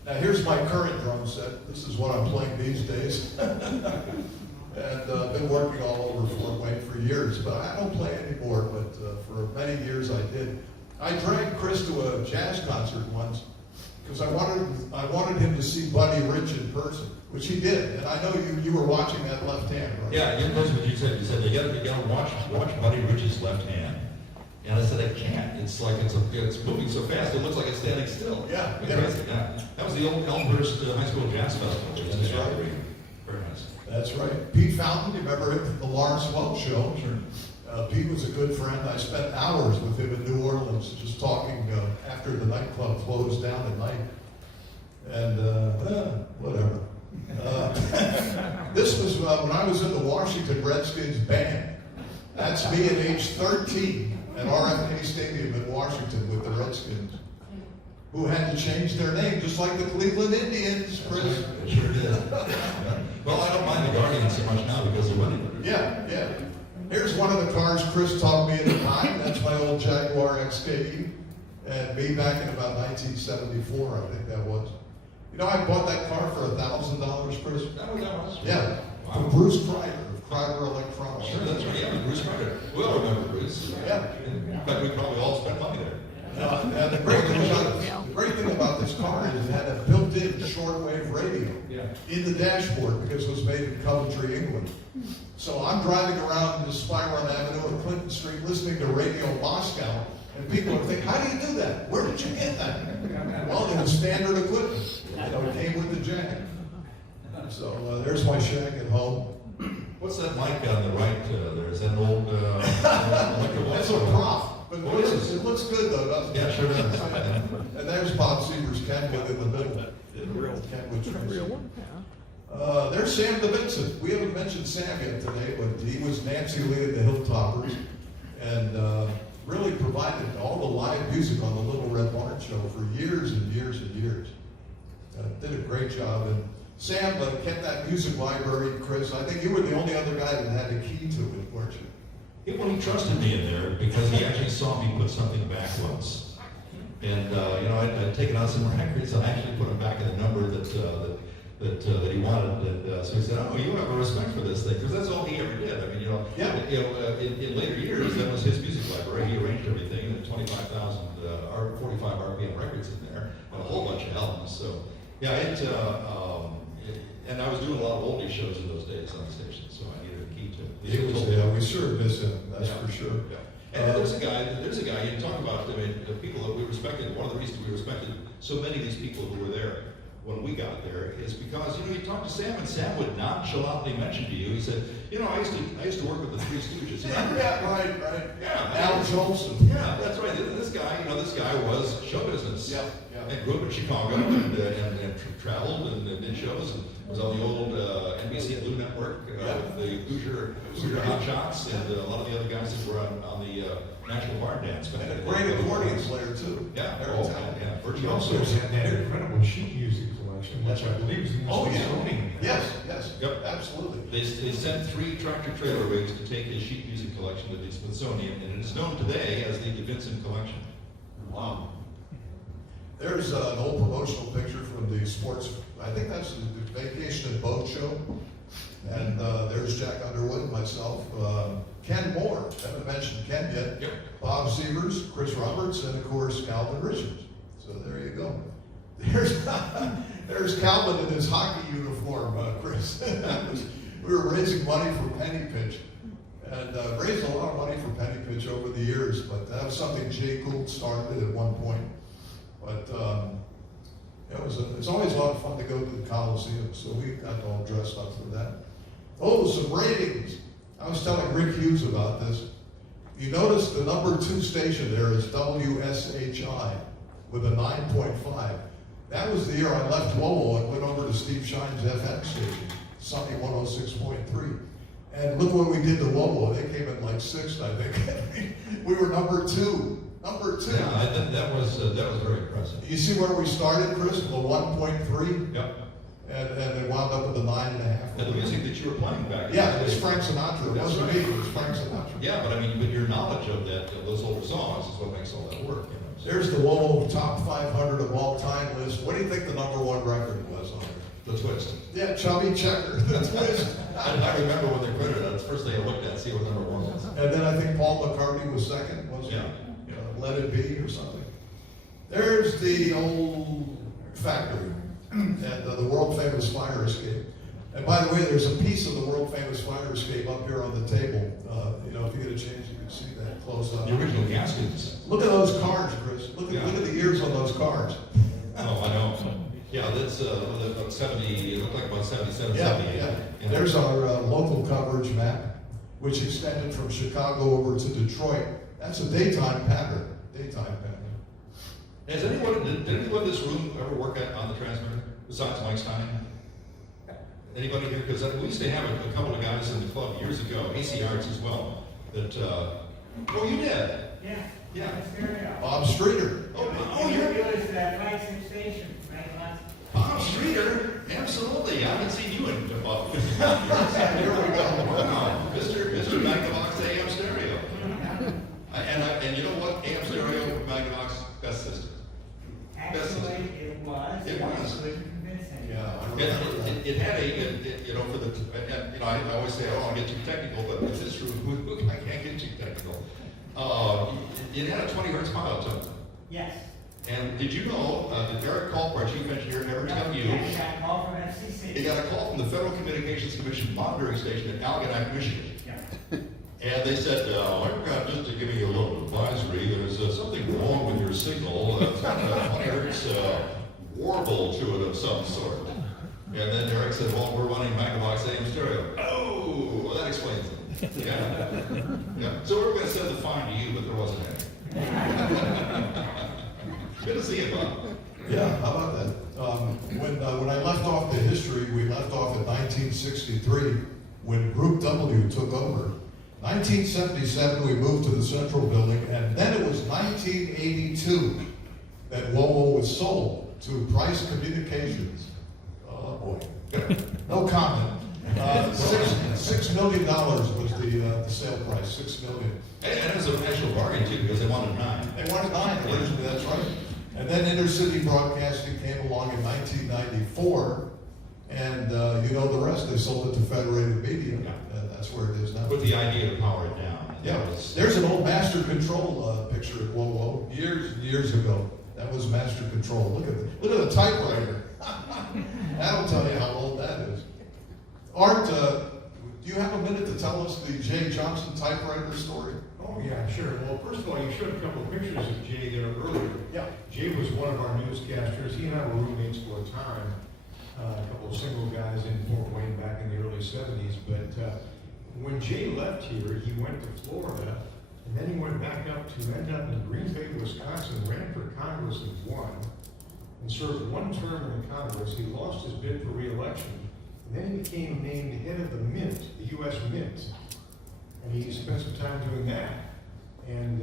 Now here's my current drum set. This is what I'm playing these days. And I've been working all over Fort Wayne for years, but I don't play anymore, but for many years I did. I dragged Chris to a jazz concert once because I wanted him to see Buddy Rich in person, which he did. And I know you were watching that left hand, right? Yeah, that's what you said. You said you gotta watch Buddy Rich's left hand. And I said I can't. It's like it's moving so fast. It looks like it's standing still. Yeah. That was the old Elmhurst High School Jazz Festival. That's right. Very nice. That's right. Pete Fountain, you remember him from the Lawrence Welk Show? Sure. Pete was a good friend. I spent hours with him in New Orleans just talking after the nightclub closed down at night. And whatever. This was when I was in the Washington Redskins band. That's me at age 13 at RFK Stadium in Washington with the Redskins, who had to change their name just like the Cleveland Indians, Chris. It sure did. Well, I don't mind the Guardians so much now because they're winning. Yeah, yeah. Here's one of the cars Chris taught me at the time. That's my old Jaguar XKE. And me back in about 1974, I think that was. You know, I bought that car for $1,000, Chris. That was. Yeah, Wow. from Bruce Kreider of Kreider Electronics. Sure, that's right. Yeah, Bruce Carter. We all remember Bruce. Yeah. In fact, we probably all spent money there. And the great thing about this car is it had a built-in shortwave radio in the dashboard because it was made in Coventry, England. So I'm driving around this Spiron Avenue and Clinton Street listening to Radio Moscow, and people are thinking, how do you do that? Where did you get that? Well, it was standard equipment. You know, it came with the Jag. So there's my shack at home. What's that mic on the right there? Is that an old electrical? That's a prop. But What is it looks good though, doesn't it? Yeah, sure does. And there's Bob Seaver's Kenwood in the middle. Kenwood Tracy. There's Sam DeVincent. We haven't mentioned Sam yet today, but he was Nancy Lee at the Hilltoppers and really provided all the live music on the Little Red Barn Show for years and years and years. Did a great job. And Sam kept that music library, Chris. I think you were the only other guy that had a key to it, weren't you? Well, he trusted me in there because he actually saw me put something back once. And, I'd taken out some records and I actually put them back in the number that he wanted. And so he said, oh, you have a respect for this thing, because that's all he ever did. I mean, in later years, that was his music library. He arranged everything, and 25,000 or 45 RPM records in there, and a whole bunch of albums. So, yeah, and I was doing a lot of oldie shows in those days on the station, so I needed a key to it. We sure miss him, that's for sure. Yeah. And there's a guy, you talk about, the people that we respected. One of the reasons we respected so many of these people who were there when we got there is because, you talk to Sam, and Sam would nonchalantly mention to you, he said, I used to work with the Three Stooges. Yeah, right. Yeah. Al Jolson. Yeah, that's right. This guy was show business. Yeah. And grew up in Chicago and traveled and did shows and was on the old NBC Blue Network with the Hoosier Hot Shots and a lot of the other guys that were on the National Bar Dance. And a great accordion player too. Yeah, He also had that incredible sheet music collection, which I believe is in the Smithsonian. Yes, Yep. absolutely. They sent 3 tractor-trailer rigs to take his sheet music collection to the Smithsonian, and it is known today as the DeVincent Collection. Wow. There's an old promotional picture from the sports I think that's the Vacation and Boat Show. And there's Jack Underwood, myself, Ken Moore, haven't mentioned Ken yet. Yep. Bob Sievers, Chris Roberts, and of course Calvin Richards. So there you go. There's Calvin in his hockey uniform, Chris. We were raising money for Penny Pitch, and raised a lot of money for Penny Pitch over the years. But that was something Jay Gould started at one point. But it's always a lot of fun to go to the Coliseum, so we got all dressed up for that. Oh, some ratings. I was telling Rick Hughes about this. You notice the number 2 station there is WSHI with a 9.5. That was the year I left WOWO and went over to Steve Shine's FM station, Sunny 106.3. And look what we did to WOWO. They came in like 6th, I think. We were number 2. Number 2. Yeah, that was very impressive. You see where we started, Chris? The 1.3? Yep. And it wound up with a 9.5. And the music that you were playing back. Yeah, it was Frank Sinatra. It That's wasn't right. me, it was Frank Sinatra. Yeah, but I mean, but your knowledge of those older songs is what makes all that work. You know? There's the WOWO top 500 of all time list. What do you think the number 1 record was on it? The Twist. Yeah, Chubby Checker. The Twist. I remember when they printed it. That's the first thing I looked at, see what number 1 was. And then I think Paul McCartney was second, wasn't Yeah. he? Let It Be or something. There's the old factory and the world famous fire escape. And by the way, there's a piece of the world famous fire escape up here on the table. If you get a chance, you can see that close up. The original caskets. Look at those cars, Chris. Look at the ears on those cars. Oh, I know. Yeah, that's about 70, it looked like about 77, Yeah, 78. yeah. You know? There's our local coverage map, which extended from Chicago over to Detroit. That's a daytime pattern. Daytime pattern. Did anyone in this room ever work on the transmitter besides Mike Stein? Anybody here? Because we used to have a couple of guys in the club years ago, ACRs as well. That oh, you did? Yeah. Yeah. That's very well. Bob Streeter. You're It was that flagship station, right? Last. Bob Streeter. Absolutely. I haven't seen you in about 50 years. Here we go. Wow, Mr. Magnavox AM stereo. And you know what? AM stereo, Magnavox, best system. Actually, it was. It was. I couldn't convince anyone. Yeah, I remember that. It had for the, I always say I don't want to get too technical, but with this room, I can't get too technical. It had a 20 hertz pilot tone. Yes. And did you know that Eric Culp, our chief engineer, never tell you, I got a call from FCC. he got a call from the Federal Communications Commission monitoring station in Algonac, Michigan. Yeah. And they said, I've got just to give you a little advisory, there's something wrong with your signal. It's got a 20 hertz warble to it of some sort. And then Eric said, well, we're running Magnavox AM stereo. Oh, well, that explains it. Yeah. Yeah. So we were going to send the fine to you, but there wasn't any. Good to see you, Bob. Yeah, how about that? When I left off the history, we left off in 1963 when Group W took over. 1977, we moved to the Central Building, and then it was 1982 that WOWO was sold to Price Communications. Oh boy, no comment. $6 million was the sale price. $6 million. And it was an actual bargain too, because they wanted 9. They wanted 9 originally. That's right. And then Intercity Broadcasting came along in 1994, and you know the rest. They sold it to Federated Media, and that's where it is now. With the idea to power it down. Yeah, there's an old Master Control picture at WOWO years and years ago. That was Master Control. Look at the typewriter. That'll tell you how old that is. Art, do you have a minute to tell us the Jay Johnson typewriter story? Oh, yeah, sure. Well, first of all, you showed a couple of pictures of Jay there earlier. Yeah. Jay was one of our newscasters. He and I were roommates for a time, a couple of single guys in Fort Wayne back in the early 70s. But when Jay left here, he went to Florida, and then he went back up to end up in Green Bay, Wisconsin, ran for Congress and won, and served one term in the Congress. He lost his bid for re-election, and then he became named head of the Mint, the U.S. Mint. And he spent some time doing that. And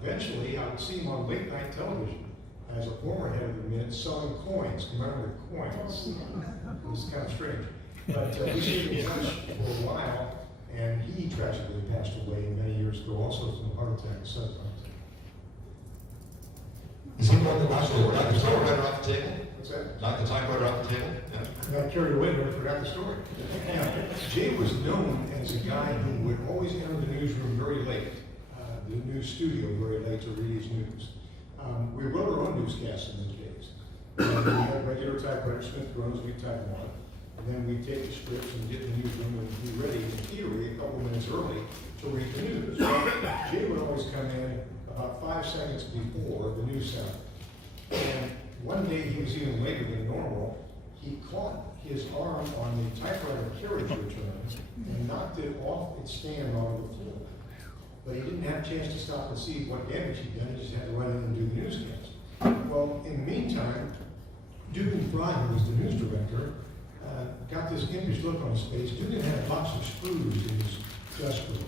eventually, I would see him on late night television as a former head of the Mint selling coins, commemorative coins. It was kind of strange. But we stayed in touch for a while, and he tragically passed away many years ago, also from a heart attack, a sudden heart attack. Is he right off the table? What's that? Knock the typewriter off the table? Yeah. I got carried away and I forgot the story. Yeah. Jay was known as a guy who would always enter the newsroom very late, the news studio very late to read his news. We wrote our own newscasts in those days. We had regular typewriters, Smith Brothers, we type them on. And then we'd take the scripts and get in the newsroom and be ready in theory a couple minutes early to read the news. Jay would always come in about 5 seconds before the news sounded. And one day he was even later than normal. He caught his arm on the typewriter carriage return and knocked it off its stand onto the floor. But he didn't have a chance to stop and see what damage he'd done. He just had to run in and do the newscast. Well, in the meantime, Dugan Fry, who was the news director, got this impish look on his face. Dugan had a box of screws in his desk room.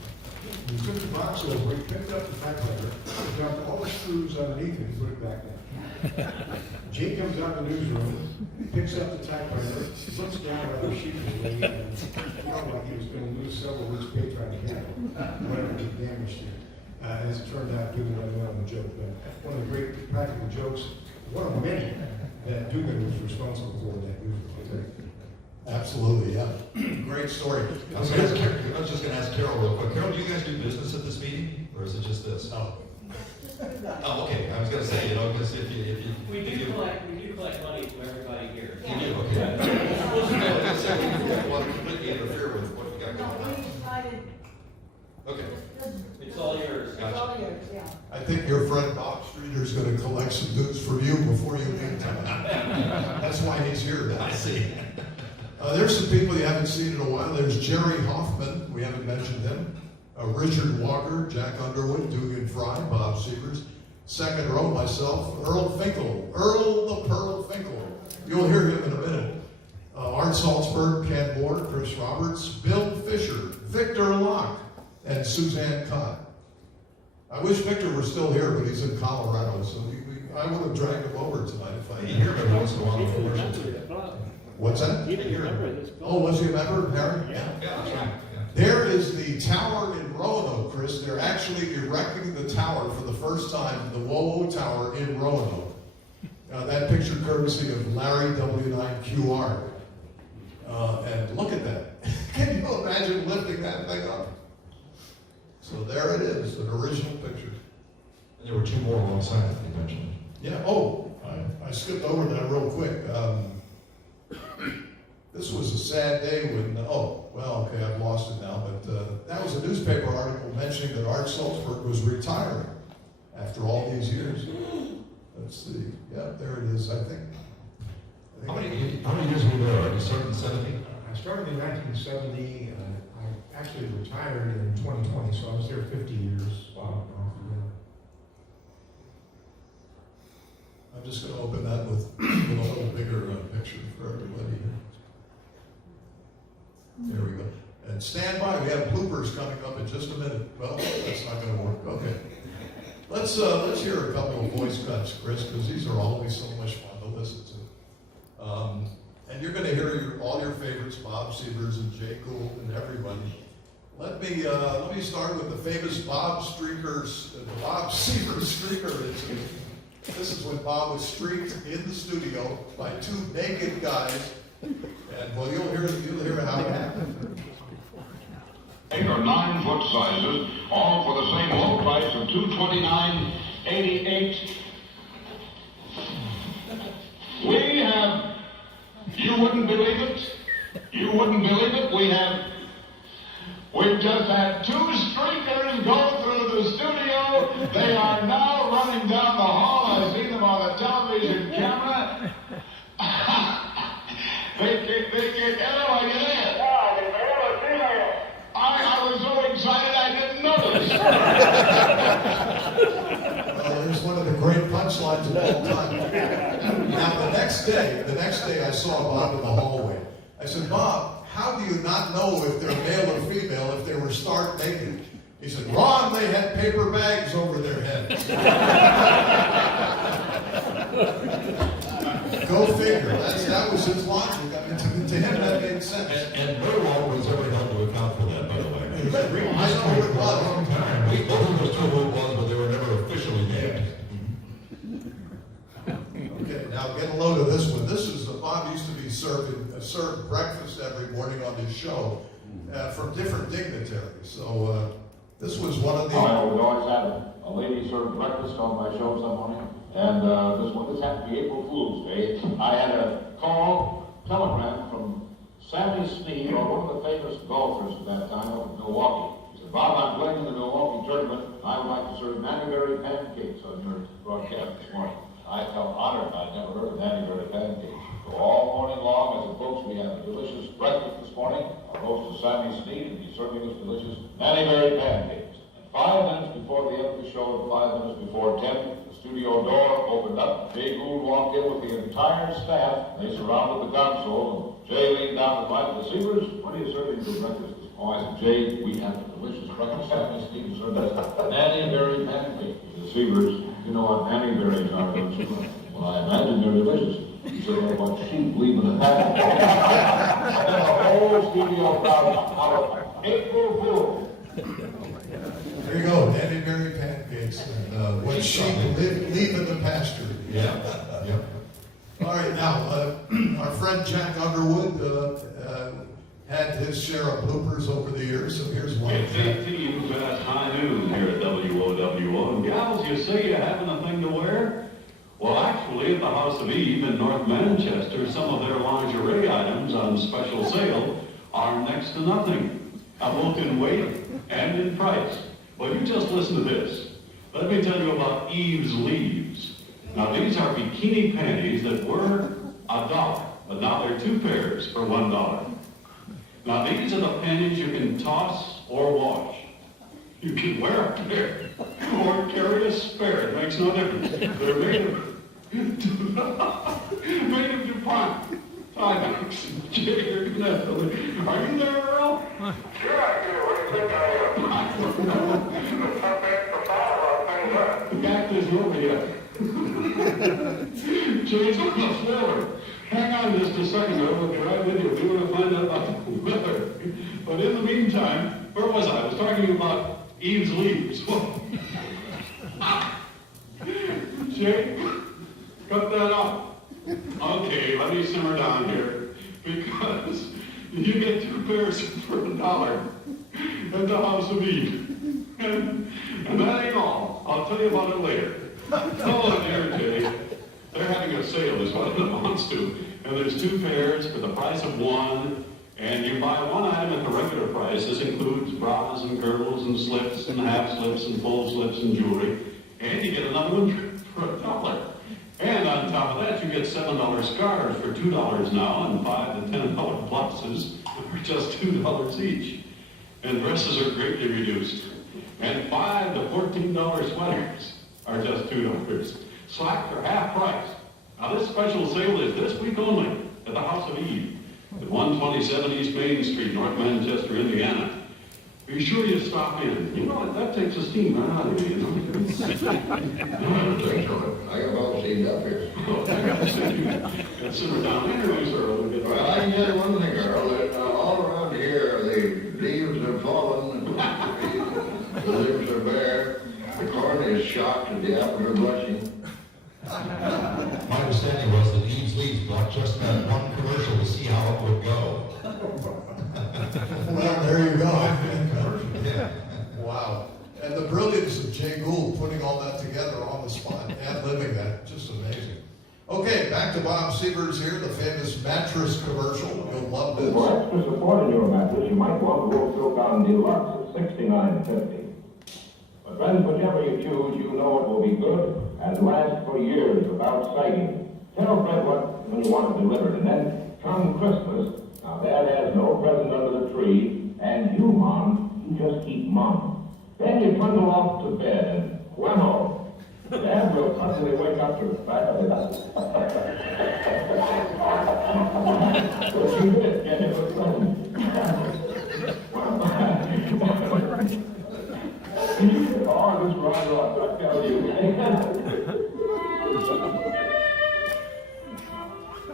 When he took the box over, he picked up the typewriter, dumped all the screws underneath it and put it back down. Jay comes out of the newsroom, picks up the typewriter, looks down rather sheepishly, and felt like he was going to lose several weeks' pay trying to handle whatever he damaged here. As it turned out, Dugan went on the joke. But one of the great practical jokes, one of many, that Dugan was responsible for in that newsroom. Absolutely, yeah. Great story. I was just going to ask Carol real quick. Carol, do you guys do business at this meeting, or is it just this? Oh. Oh, okay. I was going to say, because if you We do collect money from everybody here. You do, okay. I was going to say, we don't want to completely interfere with what we got going on. decided Okay. It's all yours. it's all yours, yeah. I think your friend Bob Streeter is going to collect some dues from you before you leave town. That's why he's here. I see. There's some people you haven't seen in a while. There's Jerry Hoffman. We haven't mentioned him. Richard Walker, Jack Underwood, Dugan Fry, Bob Sievers. Second row, myself, Earl Finkel. Earl the Pearl Finkel. You'll hear him in a minute. Art Saltzberg, Ken Moore, Chris Roberts, Bill Fisher, Victor Locke, and Suzanne Cott. I wish Victor were still here, but he's in Colorado, so I would have dragged him over tonight if I You hear him once in a while on commercial too. What's that? He didn't remember this. Oh, was he a member, Harry? Yeah, that's right. There is the tower in Roanoke, Chris. They're actually erecting the tower for the first time, the WOWO Tower in Roanoke. That picture courtesy of Larry W9QR. And look at that. Can you imagine lifting that thing up? So there it is, an original picture. And there were two more alongside it, you mentioned. Yeah, I skipped over that real quick. This was a sad day when, okay, I've lost it now, but that was a newspaper article mentioning that Art Saltzberg was retiring after all these years. Let's see, yeah, there it is, I think. How many years were you there? You started in 70? I started in 1970. I actually retired in 2020, so I was there 50 years. I'm just going to open that with a little bigger picture for everybody here. There we go. And stand by, we have bloopers coming up in just a minute. Well, that's not going to work. Okay. Let's hear a couple of voice cuts, Chris, because these are always so much fun to listen to. And you're going to hear all your favorites, Bob Sievers and Jay Gould and everybody. Let me start with the famous Bob Sievers streaker incident. This is when Bob was streaked in the studio by two naked guys, and well, you'll hear how it happened. 8 or 9 foot sizes, all for the same low price of $229.88. We have, you wouldn't believe it, we've just had 2 streakers go through the studio. They are now running down the hall. I've seen them on the television camera. They can't, how do I get in? I was so excited I didn't notice. There's one of the great punchlines of all time. Now the next day I saw Bob in the hallway. I said, Bob, how do you not know if they're male or female if they were stark naked? He said, Ron, they had paper bags over their heads. Go figure. That was his logic. I mean, to him that made sense. And no one was ever held to account for that, by the way. I know who it was. We know who was, but they were never officially named. Okay, now get a load of this one. This is, Bob used to be served breakfast every morning on his show from different dignitaries. So this was one of the... I would always have a lady serve breakfast on my show some morning, and this happened to be April Fool's Day. I had a telegram from Sammy Sneed, one of the famous golfers at that time up in Milwaukee. He said, Bob, I'm playing in the Milwaukee tournament. I would like to serve Mannyberry pancakes on your broadcast this morning. I felt honored. I'd never heard of Mannyberry pancakes. So all morning long, I said, folks, we have a delicious breakfast this morning. Our host is Sammy Sneed, and he's serving us delicious Mannyberry pancakes. 5 minutes before the end of the show, and 5 minutes before 10, the studio door opened up. Jay Gould walked in with the entire staff. They surrounded the console, and Jay leaned down to Mike Deceivers. What are you serving for breakfast? Oh, I said, Jay, we have a delicious breakfast. Sammy Sneed served us Mannyberry pancakes. Deceivers, you know what Mannyberries are, don't you? Well, I imagine they're delicious. You said, well, what sheep leaving the pack. And then the whole studio crowd hollered, April Fool. There you go, Mannyberry pancakes, and what sheep leaving the pasture. Yeah. All right, now, our friend Jack Underwood had his share of bloopers over the years, so here's one. It's 18 past high noon here at WOWO. And gals, you say you're having a thing to wear? Well, actually, at the House of Eve in North Manchester, some of their lingerie items on special sale are next to nothing, both in weight and in price. Well, you just listen to this. Let me tell you about Eve's Leaves. Now, these are bikini panties that were $1, but now they're 2 pairs for $1. Now, these are the panties you can toss or wash. You can wear a pair or carry a spare. It makes no difference. They're made of DuPont. Are you there, Earl? Sure I do. What do you think I am? The fact is, over yet. Jay's on the floor. Hang on just a second, I'll be right with you. We want to find out about the weather. But in the meantime, where was I? I was talking about Eve's Leaves. Jay, cut that off. Okay, let me simmer down here. Because you get 2 pairs for $1 at the House of Eve. And that ain't all. I'll tell you about it later. Oh, dear Jay. They're having a sale is what it amounts to. And there's 2 pairs for the price of 1. And you buy one item at the regular price. This includes bras and girdles and slips and half slips and full slips and jewelry. And you get another one for $1. And on top of that, you get $7 scarves for $2 now, and $5 to $10 blouses for just $2 each. And dresses are greatly reduced. And $5 to $14 sweaters are just $2. Slack for half price. Now this special sale is this week only at the House of Eve at 127 East Main Street, North Manchester, Indiana. Be sure you stop in. You know, that takes the steam right out of you, you know. I got all steamed up here. Got simmer down. Introduce Earl. Well, I can tell you one thing, Earl, that all around here, the leaves are fallen, the limbs are bare, the corn is shocked, and the apples are blushing. My understanding was that Eve's Leaves bought just that one commercial to see how it would go. Well, there you go. Yeah. Wow. And the brilliance of Jay Gould putting all that together on the spot and living that, just amazing. Okay, back to Bob Sievers here, the famous mattress commercial. You'll love this. For extra support in your mattress, you might want the WOWO Silcon Deluxe at $69.50. But friends, whichever you choose, you know it will be good and last for years without sagging. Tell Fred when you want it delivered, and then come Christmas. Now Dad has no present under the tree, and you, Mom, you just keep Mom. Then you trundle off to bed, and whammo! Dad will suddenly wake up to the fact that what you did, and it was oh, this right off, I tell you.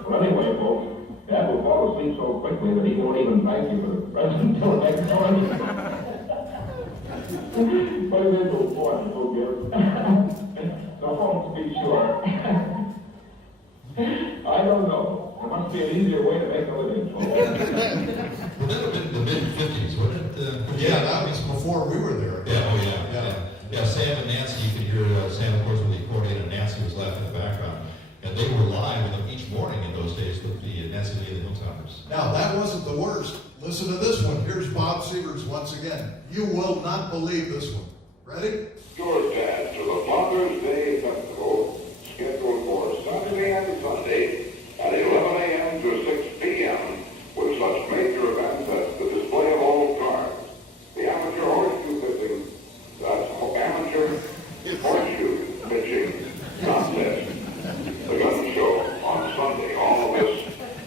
Well, anyway, folks, Dad will fall asleep so quickly that he won't even thank you for the present until next morning. But it is a wonderful gift. So, folks, be sure. I don't know. There must be an easier way to make a living. Well, that would have been the mid-50s, wouldn't it? Yeah, that was before we were there. Yeah, oh, yeah. Yeah, Sam and Nancy, you could hear Sam, of course, with the accordion, and Nancy was laughing in the background. And they were live with them each morning in those days with the Nancy Lee and the Hilltoppers. Now, that wasn't the worst. Listen to this one. Here's Bob Sievers once again. You will not believe this one. Ready? Georgetown to the Father's Day Festival, scheduled for Saturday and Sunday at 11 a.m. to 6 p.m. with such major events as the display of old cars, the amateur horseshoe pitching, that's amateur horseshoe pitching contest, the gun show on Sunday, all of this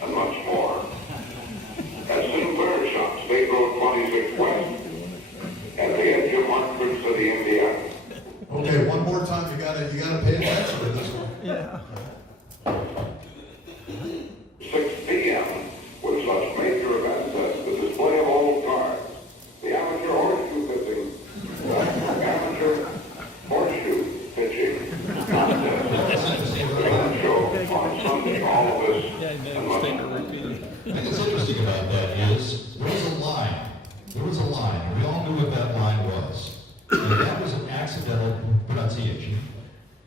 and much more. At Sinclair Shop, State Road 26 West, at the edge of Hartford City, Indiana. Okay, one more time. You gotta pay attention to this one. Yeah. 6 p.m. with such major events as the display of old cars, the amateur horseshoe pitching, amateur horseshoe pitching contest, the gun show on Sunday, all of this Yeah, I and made a much mistake of more. repeating. I think what's interesting about that is there was a line. There was a line, and we all knew what that line was. And that was an accidental pronunciation.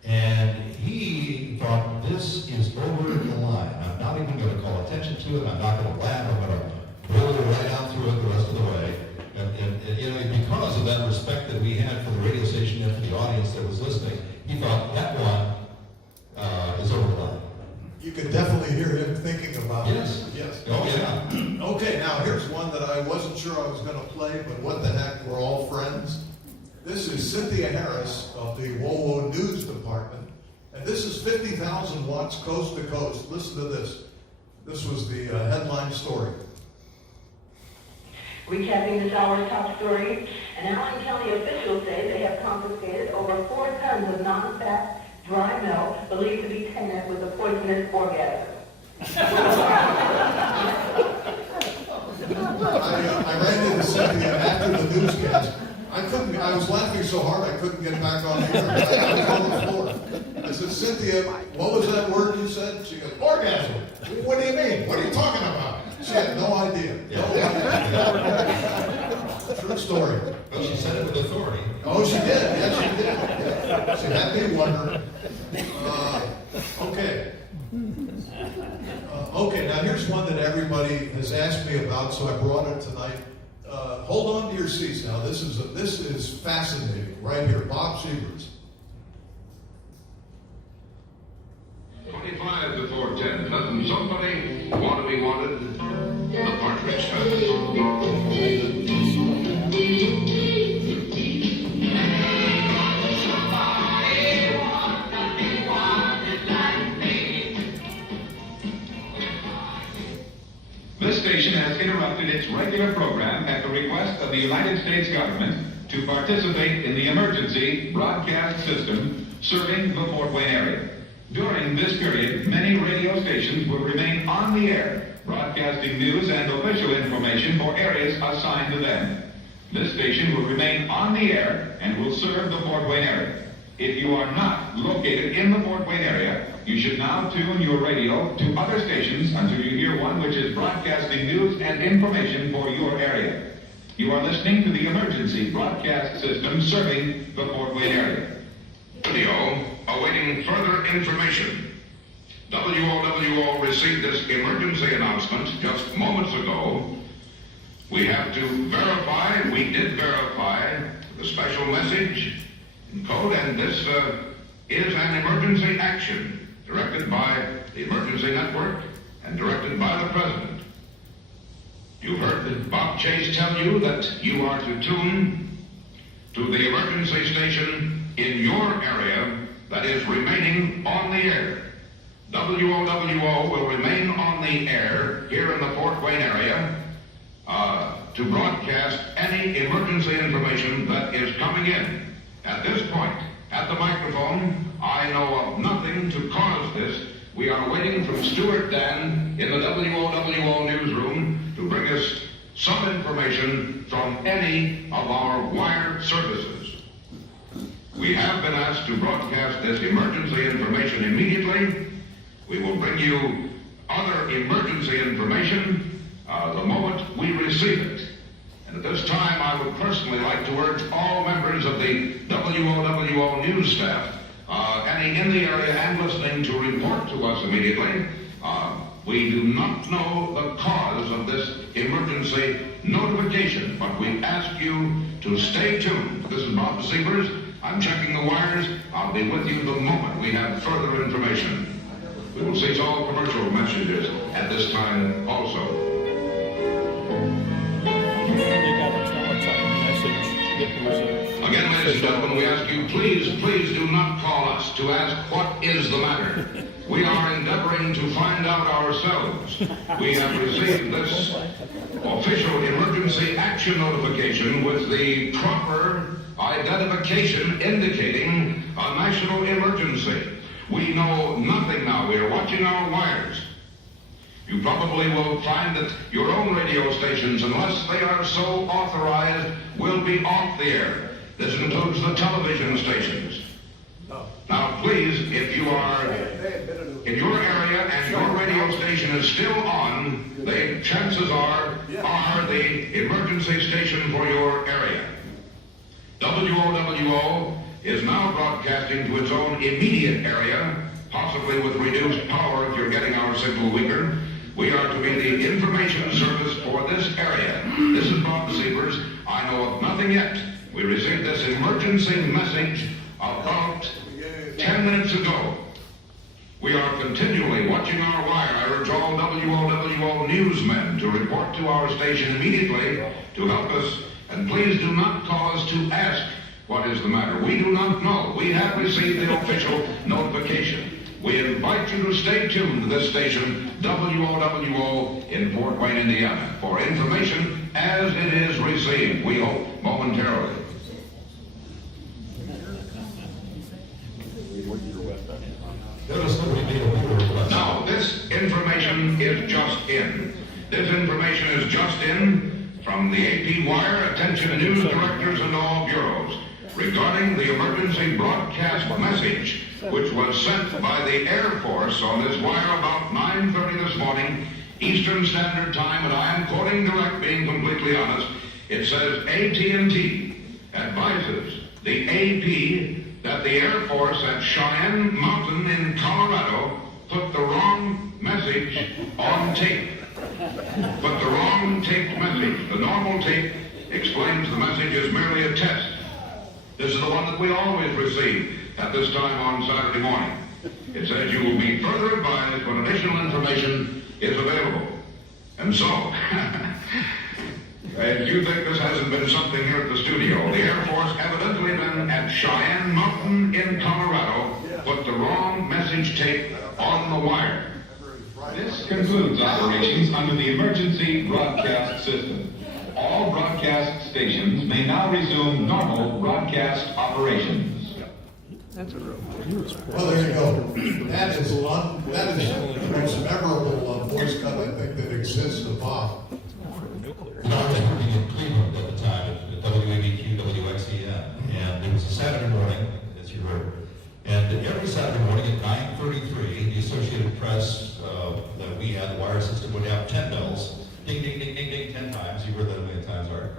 And he thought, this is over the line. I'm not even going to call attention to it. I'm not going to laugh. I'm going to roll right out through it the rest of the way. And you know, because of that respect that we had for the radio station and for the audience that was listening, he thought that one is over the line. You can definitely hear him thinking about it. Yes. Yes. Oh, yeah. Okay, now here's one that I wasn't sure I was going to play, but what the heck, we're all friends. This is Cynthia Harris of the WOWO News Department, and this is 50,000 watts coast to coast. Listen to this. This was the headline story. Recapping this hour's top story, and Allen County officials say they have confiscated over 4 tons of non-fat dry milk believed to be tainted with a poisonous orgasm. I ran into Cynthia after the newscast. I was laughing so hard I couldn't get back on the air. I was on the floor. I said, Cynthia, what was that word you said? She goes, orgasm. What do you mean? What are you talking about? She had no idea. No idea. True story. Well, she said it with authority. Oh, she did. Yes, she did. Yeah. She had me wondering. Okay. Okay, now here's one that everybody has asked me about, so I brought it tonight. Hold on to your seats now. This is fascinating. Right here, Bob Sievers. 25 before 10. Doesn't somebody want to be wanted? The Partridge Family. This station has interrupted its regular program at the request of the United States government to participate in the emergency broadcast system serving the Fort Wayne area. During this period, many radio stations will remain on the air, broadcasting news and official information for areas assigned to them. This station will remain on the air and will serve the Fort Wayne area. If you are not located in the Fort Wayne area, you should now tune your radio to other stations until you hear one which is broadcasting news and information for your area. You are listening to the emergency broadcast system serving the Fort Wayne area. Video awaiting further information. WOWO received this emergency announcement just moments ago. We have to verify, we did verify the special message in code, and this is an emergency action directed by the Emergency Network and directed by the President. You heard Bob Chase tell you that you are to tune to the emergency station in your area that is remaining on the air. WOWO will remain on the air here in the Fort Wayne area to broadcast any emergency information that is coming in. At this point, at the microphone, I know of nothing to cause this. We are waiting from Stuart Dan in the WOWO newsroom to bring us some information from any of our wired services. We have been asked to broadcast this emergency information immediately. We will bring you other emergency information the moment we receive it. And at this time, I would personally like to urge all members of the WOWO news staff, any in the area and listening, to report to us immediately. We do not know the cause of this emergency notification, but we ask you to stay tuned. This is Bob Sievers. I'm checking the wires. I'll be with you the moment we have further information. We will cease all commercial messages at this time also. They got a telephone message that was Again, ladies and gentlemen, we ask you, please do not call us to ask what is the matter. We are endeavoring to find out ourselves. We have received this official emergency action notification with the proper identification indicating a national emergency. We know nothing now. We are watching our wires. You probably will find that your own radio stations, unless they are so authorized, will be off the air. This includes the television stations. Now, please, if you are in your area and your radio station is still on, the chances are the emergency station for your area. WOWO is now broadcasting to its own immediate area, possibly with reduced power if you're getting our signal weaker. We are to be the information service for this area. This is Bob Sievers. I know of nothing yet. We received this emergency message about 10 minutes ago. We are continually watching our wire. I urge all WOWO newsmen to report to our station immediately to help us. And please do not call us to ask what is the matter. We do not know. We have received the official notification. We invite you to stay tuned to this station, WOWO in Fort Wayne, Indiana, for information as it is received, we hope, momentarily. Now, this information is just in. This information is just in from the AP wire. Attention news directors and all bureaus regarding the emergency broadcast message which was sent by the Air Force on this wire about 9:30 this morning, Eastern Standard Time, and I am quoting direct, being completely honest. It says AT&T advises the AP that the Air Force at Cheyenne Mountain in Colorado put the wrong message on tape. Put the wrong taped message. The normal tape explains the message is merely a test. This is the one that we always receive at this time on Saturday morning. It says you will be further advised when additional information is available. And so, if you think this hasn't been something here at the studio, the Air Force evidently been at Cheyenne Mountain in Colorado, put the wrong message tape on the wire. This concludes operations under the emergency broadcast system. All broadcast stations may now resume normal broadcast operations. That's a real. Well, there you go. That is the most memorable voice cut I think that exists of Bob. And I was working in Cleveland at the time at WABQ, WXEN, and it was a Saturday morning, as you heard. And every Saturday morning at 9:33, the Associated Press that we had, the wire system, would have 10 bells. Ding, ding, ding, ding, ding, 10 times. You heard that a million times, Art,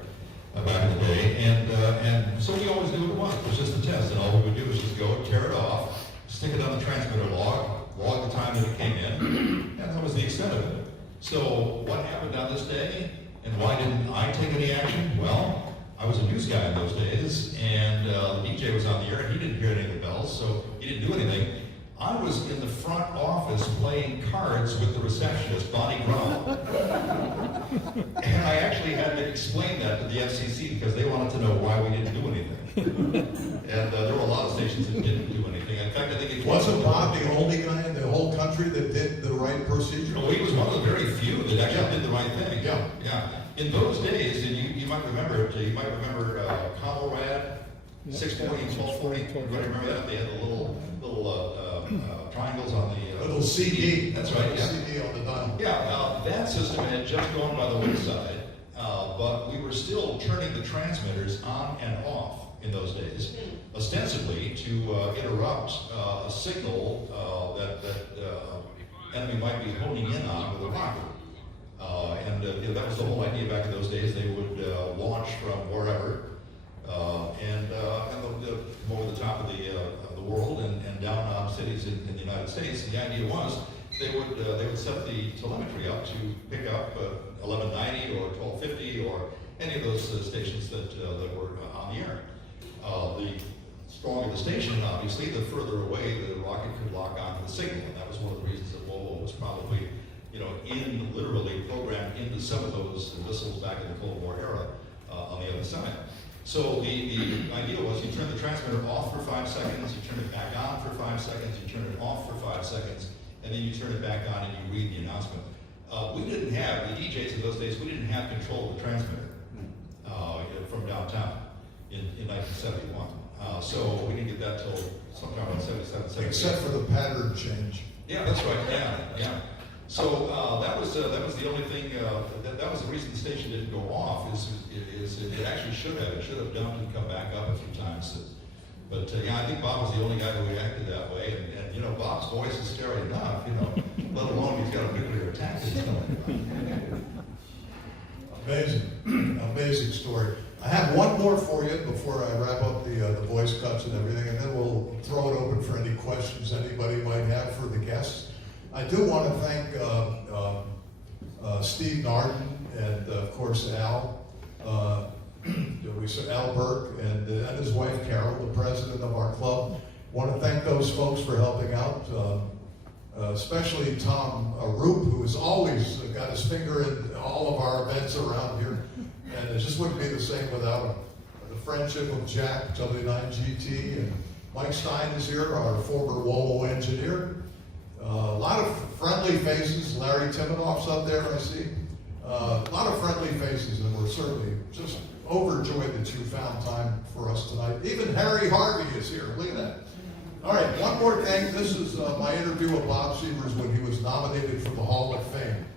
back in the day. And so we always knew what it was. It was just a test. And all we would do was just go, tear it off, stick it on the transmitter log the time that it came in, and that was the extent of it. So what happened on this day? And why didn't I take any action? Well, I was a news guy in those days, and the DJ was on the air, and he didn't hear any of the bells, so he didn't do anything. I was in the front office playing cards with the receptionist, Bonnie Brown. And I actually had to explain that to the FCC because they wanted to know why we didn't do anything. And there were a lot of stations that didn't do anything. In fact, I think it Wasn't Bob the only guy in the whole country that did the right procedure? No, he was one of the very few that actually did the right thing. Yeah. Yeah. In those days, and you might remember it, you might remember Colorado, 640, 1240, everybody remember that? They had the little triangles on the... Little CD. That's right, yeah. CD on the dial. Yeah, that system had just gone by the wayside, but we were still turning the transmitters on and off in those days, ostensibly to interrupt a signal that enemy might be honing in on with a rocket. That was the whole idea back in those days. They would launch from wherever and they'll go over the top of the world and down on cities in the United States. And the idea was they would set the telemetry up to pick up 1190 or 1250 or any of those stations that were on the air. The stronger the station, obviously, the further away the rocket could lock onto the signal, and that was one of the reasons that WOWO was probably, literally programmed into some of those missiles back in the Cold War era on the other side. So the idea was you turn the transmitter off for 5 seconds, you turn it back on for 5 seconds, you turn it off for 5 seconds, and then you turn it back on and you read the announcement. We didn't have, the DJs in those days, we didn't have control of the transmitter from downtown in 1971. So we didn't get that till sometime around 77, 78. Except for the pattern change. Yeah, that's right, yeah. So that was the only thing, that was the reason the station didn't go off, is it actually should have. It should have dumped and come back up a few times. But I think Bob was the only guy who reacted that way. And Bob's voice is scary enough, let alone he's got a nuclear attack. Amazing story. I have one more for you before I wrap up the voice cuts and everything, and then we'll throw it open for any questions anybody might have for the guests. I do want to thank Steve Narden and, of course, Al Burke and his wife Carol, the president of our club. Want to thank those folks for helping out, especially Tom Roop, who has always got his finger in all of our events around here. And it just wouldn't be the same without him. The friendship of Jack, W9GT, and Mike Stein is here, our former WOWO engineer. A lot of friendly faces. Larry Timonoff's up there, I see. A lot of friendly faces, and we're certainly just overjoyed that you found time for us tonight. Even Harry Harvey is here. Look at that. All right, one more thing. This is my interview with Bob Sievers when he was nominated for the Hall of Fame.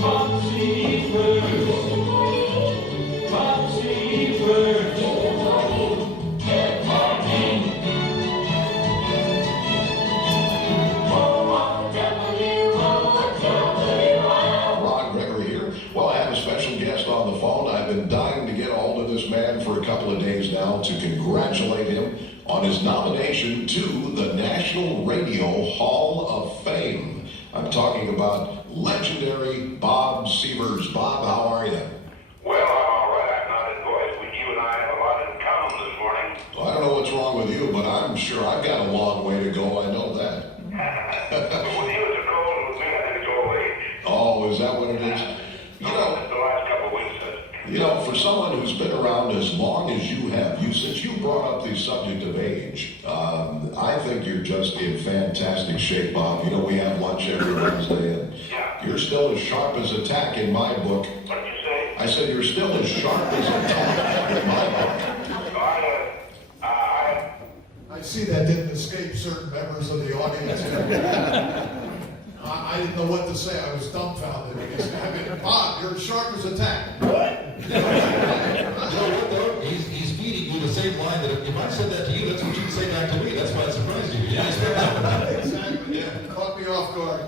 Bob Sievers, Bob Sievers, good morning. Ron Gregory here. Well, I have a special guest on the phone. I've been dying to get a hold of this man for a couple of days now to congratulate him on his nomination to the National Radio Hall of Fame. I'm talking about legendary Bob Sievers. Bob, how are you? Well, I'm all right. I'm not in voice, but you and I have a lot in common this morning. Well, I don't know what's wrong with you, but I'm sure I've got a long way to go. I know that. But with you, it's a cold, and with me, I think it's old age. Oh, is that what it is? The last couple of weeks. For someone who's been around as long as you have, since you brought up the subject of age, I think you're just in fantastic shape, Bob. We have lunch every Wednesday, and you're still as sharp as a tack in my book. What did you say? I said you're still as sharp as a tack in my book. I see that didn't escape certain members of the audience. I didn't know what to say. I was dumbfounded. Bob, you're as sharp as a tack. What? He's feeding you the same line that if I said that to you, that's what you'd say back to me. That's why it surprised you. Exactly. Yeah. Caught me off guard.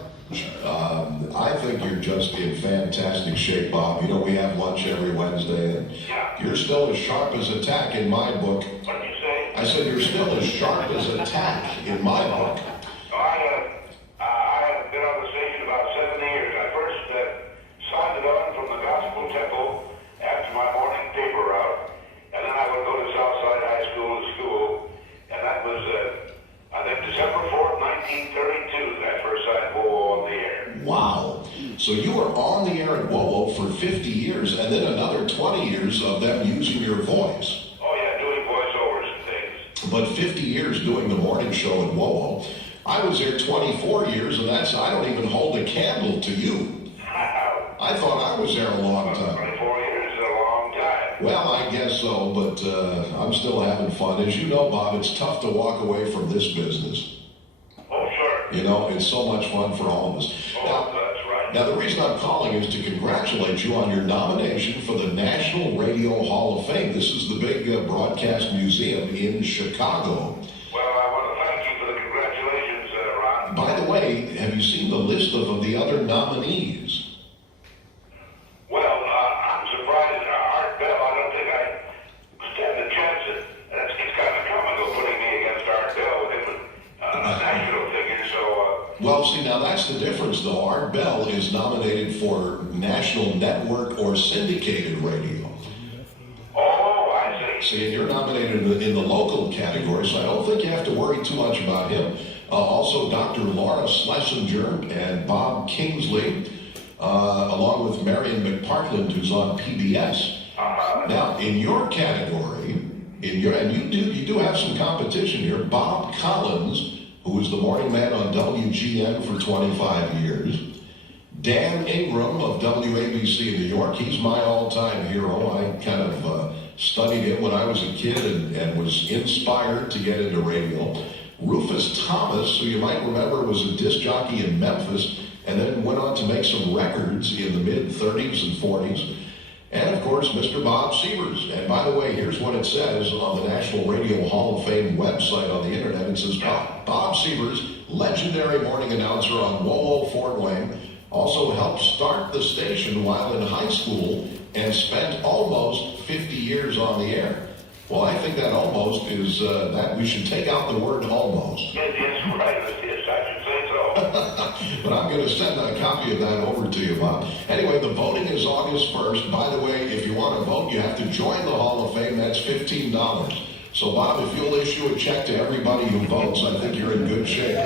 I think you're just in fantastic shape, Bob. We have lunch every Wednesday, and you're still as sharp as a tack in my book. What did you say? I said you're still as sharp as a tack in my book. I have been on the station about 7 years. I first signed it on from the Gospel Temple after my morning paper route, and then I would go to Southside High School to school, and that was, I think, December 4th, 1932, that first signed WOWO on the air. Wow. So you were on the air at WOWO for 50 years, and then another 20 years of them using your voice. Oh, yeah, doing voiceovers and things. But 50 years doing the morning show at WOWO. I was there 24 years, and I don't even hold a candle to you. I thought I was there a long time. 24 years is a long time. Well, I guess so, but I'm still having fun. As you know, Bob, it's tough to walk away from this business. Oh, sure. It's so much fun for all of us. Oh, that's right. Now, the reason I'm calling is to congratulate you on your nomination for the National Radio Hall of Fame. This is the big broadcast museum in Chicago. Well, I want to thank you for the congratulations, Ron. By the you seen the list of the other nominees? Well, I'm surprised, Art Bell, I don't think I stand a chance at, it's kind of comical putting me against Art Bell with him, a national figure, so, Well, see, now that's the difference, though. Art Bell is nominated for national network or syndicated radio. oh, I see. See, and you're nominated in the local category, so I don't think you have to worry too much about him. Also, Dr. Laura Schlesinger and Bob Kingsley, along with Marion McPartland, who's on PBS. Now, in your category, and you do have some competition here. Bob Collins, who was the morning man on WGN for 25 years. Dan Ingram of WABC in New York. He's my all-time hero. I kind of studied him when I was a kid and was inspired to get into radio. Rufus Thomas, who you might remember was a disc jockey in Memphis and then went on to make some records in the mid-30s and 40s. And of course, Mr. Bob Sievers. And by the way, here's what it says on the National Radio Hall of Fame website on the internet. It says, Bob Sievers, legendary morning announcer on WOWO Fort Wayne, also helped start the station while in high school and spent almost 50 years on the air. Well, I think that almost is, that we should take out the word almost. Yes, right, yes, I should say so. But I'm going to send a copy of that over to you, Bob. Anyway, the voting is August 1st. By the way, if you want to vote, you have to join the Hall of Fame. That's $15. So, Bob, if you'll issue a check to everybody who votes, I think you're in good shape.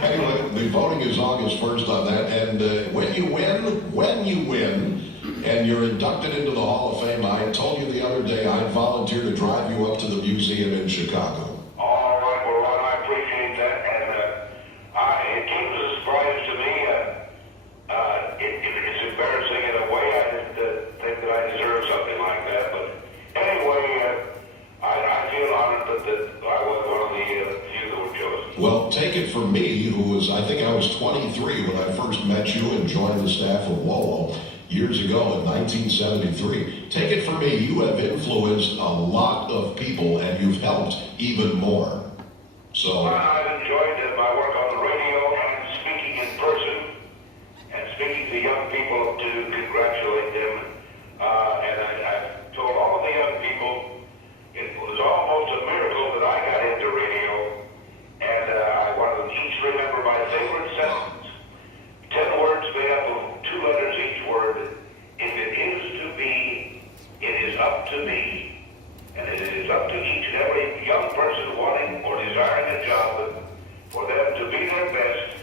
Anyway, the voting is August 1st on that. And when you win, and you're inducted into the Hall of Fame, I told you the other day I'd volunteer to drive you up to the museum in Chicago. All right, well, Ron, I appreciate that, and it came as a surprise to me. It's embarrassing in a way. I didn't think that I deserved something like that, but anyway, I feel honored that I was one of the few that were chosen. Well, take it from me, who was, I think I was 23 when I first met you and joined the staff of WOWO years ago in 1973. Take it from me, you have influenced a lot of people and you've helped even more. So Well, I've enjoyed my work on the radio and speaking in person and speaking to young people to congratulate them. And I've told all of the young people it was almost a miracle that I got into radio. And I want them each to remember my favorite sentence. 10 words made up of 2 letters each word. If it is to be, it is up to me. And it is up to each and every young person wanting or desiring a job for them to be their best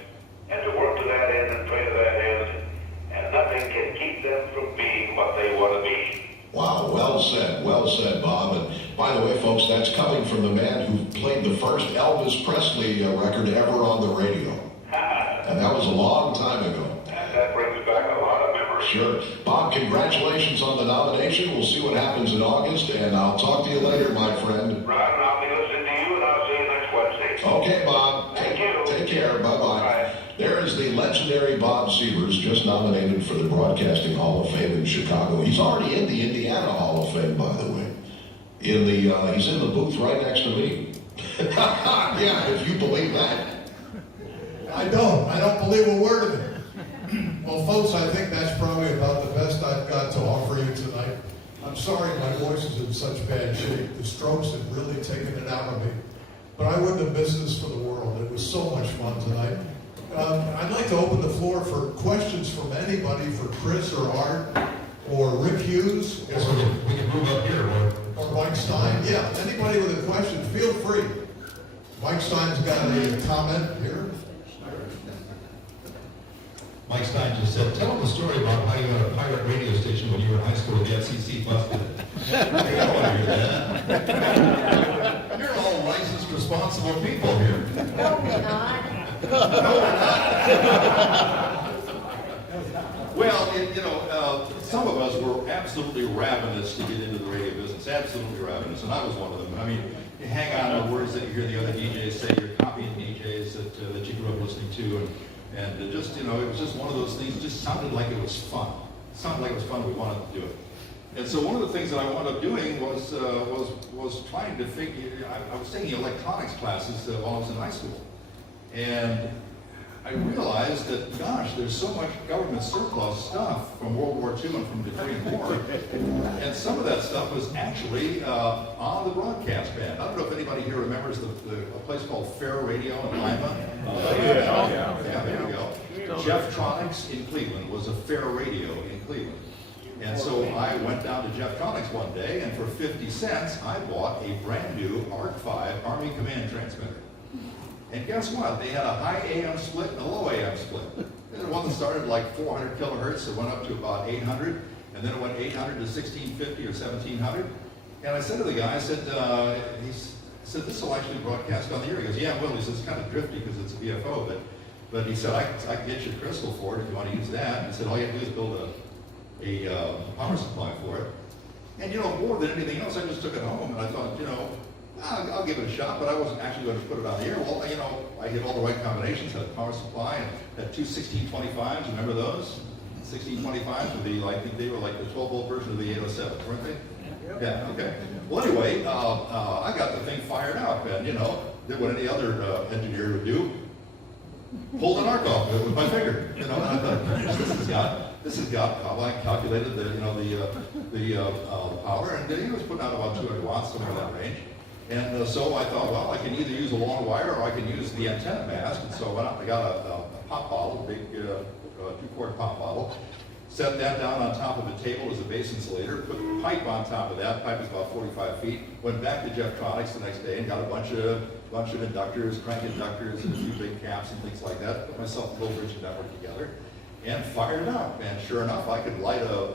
and to work to that end and pray to that end. And nothing can keep them from being what they want to be. wow, well said, Bob. And by the way, folks, that's coming from the man who played the first Elvis Presley record ever on the radio. And that was a long time ago. That brings back a lot of memories. Sure. Bob, congratulations on the nomination. We'll see what happens in August, and I'll talk to you later, my friend. Ron, I'll be listening to you, and I'll see you next Wednesday. Okay, Bob. Thank you. Take care. Bye-bye. Bye. There is the legendary Bob Sievers, just nominated for the Broadcasting Hall of Fame in Chicago. He's already in the Indiana Hall of Fame, by the way. He's in the booth right next to me. Yeah, if you believe that. I don't believe a word of it. Well, folks, I think that's probably about the best I've got to offer you tonight. I'm sorry my voice is in such bad shape. The strokes have really taken it out of me. But I wouldn't have missed this for the world. It was so much fun tonight. I'd like to open the floor for questions from anybody for Chris or Art or Rick Hughes. We can move up here. Or Mike Stein. Yeah, anybody with a question, feel free. Mike Stein's got a comment here. Mike Stein just said, tell them the story about how you had a pirate radio station when you were in high school. The FCC busted it. I don't want to hear that. You're all licensed, responsible people here. No, we're not. Well, some of us were absolutely ravenous to get into the radio business, absolutely ravenous, and I was one of them. I mean, you hang on to words that you hear the other DJs say, you're copying DJs that you grew up listening to, and just, it was just one of those things. It just sounded like it was fun. It sounded like it was fun. We wanted to do it. And so one of the things that I wound up doing was trying to figure. I was taking electronics classes while I was in high school, And I realized that, gosh, there's so much government surplus stuff from World War II and from the Korean War, and some of that stuff was actually on the broadcast band. I don't know if anybody here remembers a place called Fair Radio in Lima. Yeah, there we go. Jefftronics in Cleveland was a Fair Radio in Cleveland. And so I went down to Jefftronics one day, and for 50 cents, I bought a brand new ARC-5 Army Command transmitter. And guess what? They had a high AM split and a low AM split. The one that started like 400 kilohertz, it went up to about 800, and then it went 800 to 1650 or 1700. And I said to the guy, I said, he said, this will actually broadcast on the air. He goes, yeah, well, he says, it's kind of drifty because it's a VFO, but he said, I can get you a crystal for it if you want to use that. And he said, all you have to do is build a power supply for it. And you know, more than anything else, I just took it home and I thought, you know, I'll give it a shot, but I wasn't actually going to put it on the air. Well, you know, I hit all the right combinations, had a power supply, and had two 1625s, remember those? 1625s would be like, I think they were like the 12-volt version of the 807, weren't they? Yeah, okay. Well, anyway, I got the thing fired up, and you know, did what any other engineer would do, pulled an arc off with my finger, you know, and I thought, this has got, I calculated the, you know, the power, and it was putting out about 200 watts, somewhere in that range. And so I thought, well, I can either use a long wire or I can use the antenna mast. And so I went out and I got a pop bottle, a big 2-quart pop bottle, set that down on top of a table as a base insulator, put the pipe on top of that. Pipe is about 45 feet. Went back to Jefftronics the next day and got a bunch of inductors, crank inductors, and a few big caps and things like that. Put myself a low bridge network together and fired it up. And sure enough, I could light a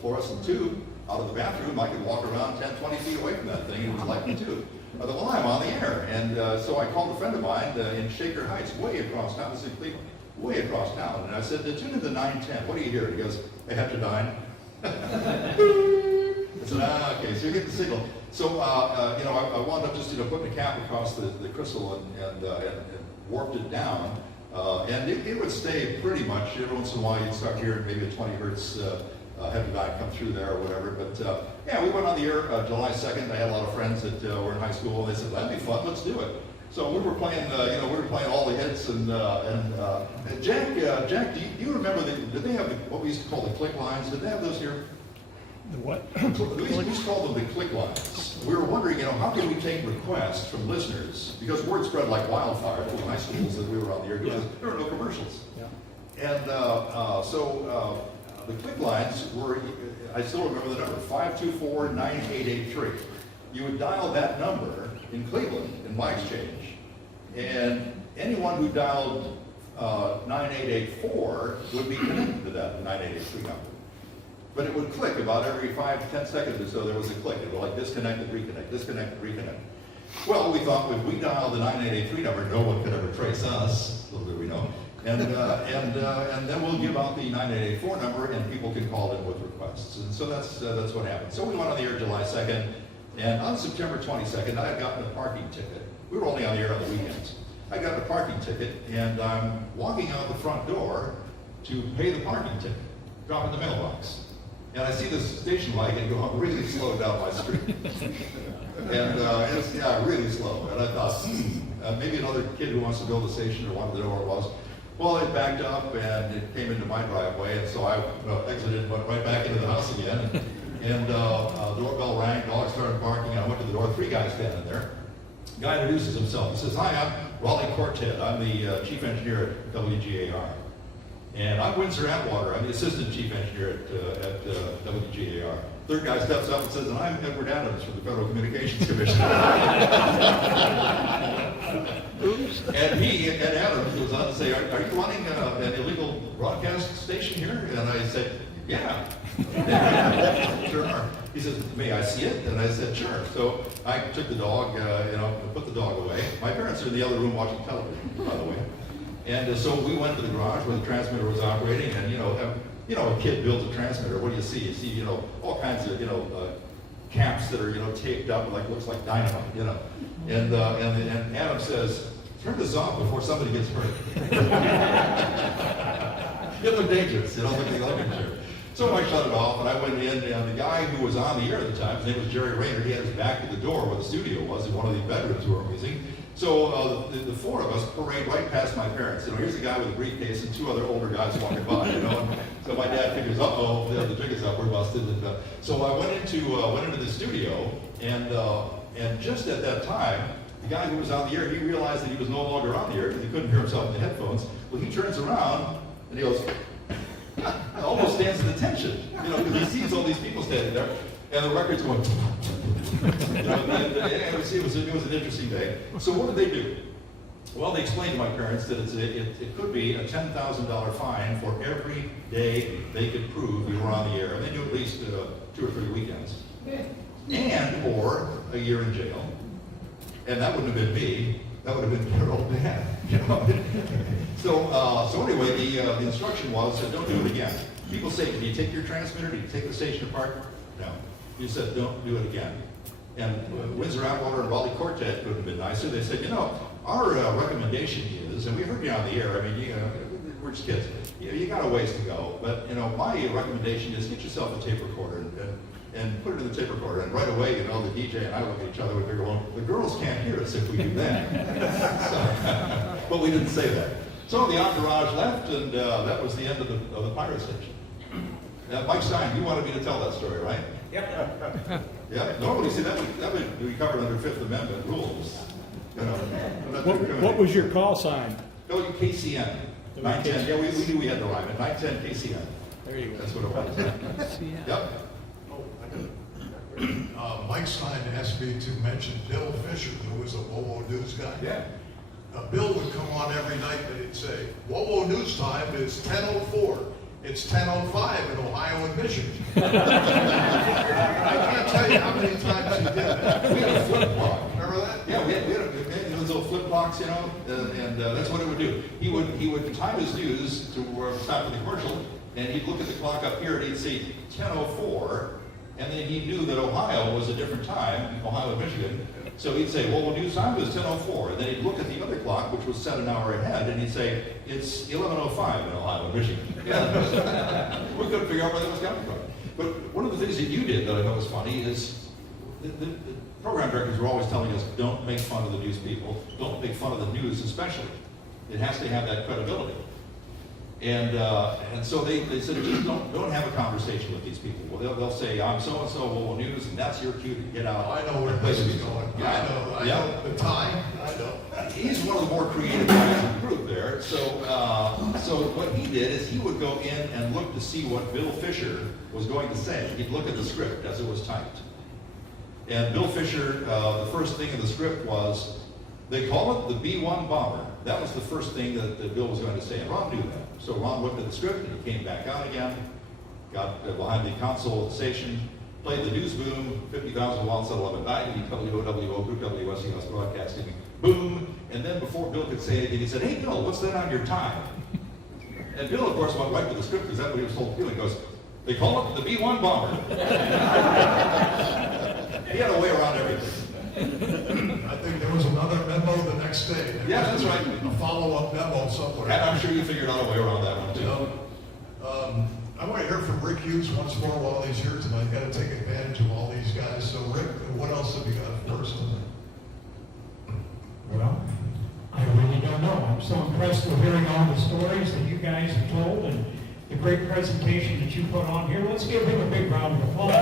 fluorescent tube out of the bathroom. I could walk around 10, 20 feet away from that thing, and it was lighting the tube. I thought, well, I'm on the air. And so I called a friend of mine in Shaker Heights, way across town, this is Cleveland, way across town. And I said, tune into 910. What do you hear? He goes, I have to 9. I said, okay, so you get the signal. So, you know, I wound up just, you know, putting a cap across the crystal and warped it down. And it would stay pretty much. Every once in a while, you'd start hearing maybe a 20 hertz heavy-dye come through there or whatever. But yeah, we went on the air July 2nd. I had a lot of friends that were in high school, and they said, that'd be fun, let's do it. So we were playing, you know, we were playing all the hits, and Jack, do you remember, did they have what we used to call the click lines? Did they have those here? The what? We used to call them the click lines. We were wondering, you know, how can we take requests from listeners? Because word spread like wildfire through high schools that we were on the air because there were no commercials. Yeah. And so the click lines were, I still remember the number, 524-9883. You would dial that number in Cleveland, in my exchange, and anyone who dialed 9884 would be connected to that 9883 number. But it would click about every 5 to 10 seconds or so. There was a click. It would like disconnect and reconnect, disconnect and reconnect. Well, we thought if we dialed the 9883 number, no one could ever trace us. Little did we know. And then we'll give out the 9884 number, and people can call in with requests. And so that's what happened. So we went on the air July 2nd, and on September 22nd, I had gotten a parking ticket. We were only on the air on the weekends. I got a parking ticket, and I'm walking out the front door to pay the parking ticket, drop in the mailbox. And I see this station wagon going really slow down my street. And it's really slow. And I thought, maybe another kid who wants to build a station or wanted to know where it was. Well, it backed up and it came into my driveway, and so I exited and went right back into the house again. And doorbell rang, dog started barking, and I went to the door, 3 guys standing there. The guy introduces himself. He says, hi, I'm Raleigh Cortet. I'm the chief engineer at WGAR. And I'm Windsor Atwater. I'm the assistant chief engineer at WGAR. Third guy steps up and says, and I'm Edward Adams from the Federal Communications Commission. And Ed Adams goes on to say, are you running an illegal broadcast station here? And I said, yeah. Sure are. He says, may I see it? And I said, sure. So I took the dog, put the dog away. My parents are in the other room watching television, by the way. And so we went to the garage where the transmitter was operating, and a kid builds a transmitter. What do you see? You see, all kinds of, caps that are, taped up, like looks like dynamite, And Adam says, turn this off before somebody gets hurt. It looked dangerous, looked like electric chair. So I shut it off, and I went in, and the guy who was on the air at the time, his name was Jerry Rayner, he had his back to the door where the studio was in one of the bedrooms we were using. So the four of us parade right past my parents. You know, here's a guy with a briefcase and two other older guys walking by. You know, and so my dad figures, uh-oh, the jig is up, we're busted. And, so I went into the studio, and just at that time, the guy who was on the air, he realized that he was no longer on the air because he couldn't hear himself in the headphones. Well, he turns around and he goes, almost stands at attention, you know, because he sees all these people standing there, and the record's going. You know, and it was an interesting day. So what did they do? Well, they explained to my parents that it could be a $10,000 fine for every day they could prove you were on the air. And they knew at least 2 or 3 weekends. And or a year in jail. And that wouldn't have been me. That would have been their old dad. You know? So anyway, the instruction was, don't do it again. People say, do you take your transmitter? Do you take the station apart? No. You said, don't do it again. And Windsor Atwater and Raleigh Quartet would have been nicer. They said, you know, our recommendation is, and we heard you on the air, I mean, we're just kids. You got a ways to go, but, you know, my recommendation is get yourself a tape recorder and put it in the tape recorder. And right away, you know, the DJ and I look at each other and figure, well, the girls can't hear us if we do that. So, but we didn't say that. So the entourage left, and that was the end of the pirate station. Mike Stein, you wanted me to tell that story, right? Yep. Yeah, normally, see, that would be covered under Fifth Amendment rules. You know, What was your call sign? Oh, KCN. 910, yeah, we knew we had to rhyme it. 910 KCN. There you go. That's what it was. Yep. Mike Stein asked me to mention Bill Fisher, who was a WOWO news guy. Yeah. Bill would come on every night and he'd say, WOWO news time is 10:04. It's 10:05 in Ohio and Michigan. I can't tell you how many times he did that. We had a flip clock. Remember that? Yeah, we had those little flip clocks, you know, and that's what it would do. He would time his news to stop for the commercial, and he'd look at the clock up here and he'd say 10:04, and then he knew that Ohio was a different time, Ohio and Michigan. So he'd say, well, news time is 10:04. And then he'd look at the other clock, which was set an hour ahead, and he'd say, it's 11:05 in Ohio and Michigan. Yeah. We couldn't figure out where that was coming from. But one of the things that you did that I know was funny is the program directors were always telling us, don't make fun of the news people. Don't make fun of the news especially. It has to have that credibility. And so they said, just don't have a conversation with these people. Well, they'll say, I'm so-and-so, WOWO News, and that's your cue to get out. I know where this is going. Yeah. I know the time. I know. He's one of the more creative guys in the group there. So what he did is he would go in and look to see what Bill Fisher was going to say. He'd look at the script as it was typed. And Bill Fisher, the first thing in the script was, they call it the B-1 bomber. That was the first thing that Bill was going to say, and Ron knew that. So Ron looked at the script, and he came back out again, got behind the console at the station, played the news boom, 50,000 watts at 1190, WOWO, Group WSUS Broadcasting, boom, and then before Bill could say anything, he said, hey, Bill, what's that on your time? And Bill, of course, went right to the script, because that's what he was told to do. He goes, they call it the B-1 bomber. He had a way around everything. I think there was another memo the next day. Yeah, that's right. A follow-up memo somewhere. And I'm sure you figured out a way around that one, too. I want to hear from Rick Hughes once more while he's here tonight. Got to take advantage of all these guys. So, Rick, what else have you got first? Well, I really don't know. I'm so impressed with hearing all the stories that you guys have told and the great presentation that you put on here. Let's give him a big round of applause.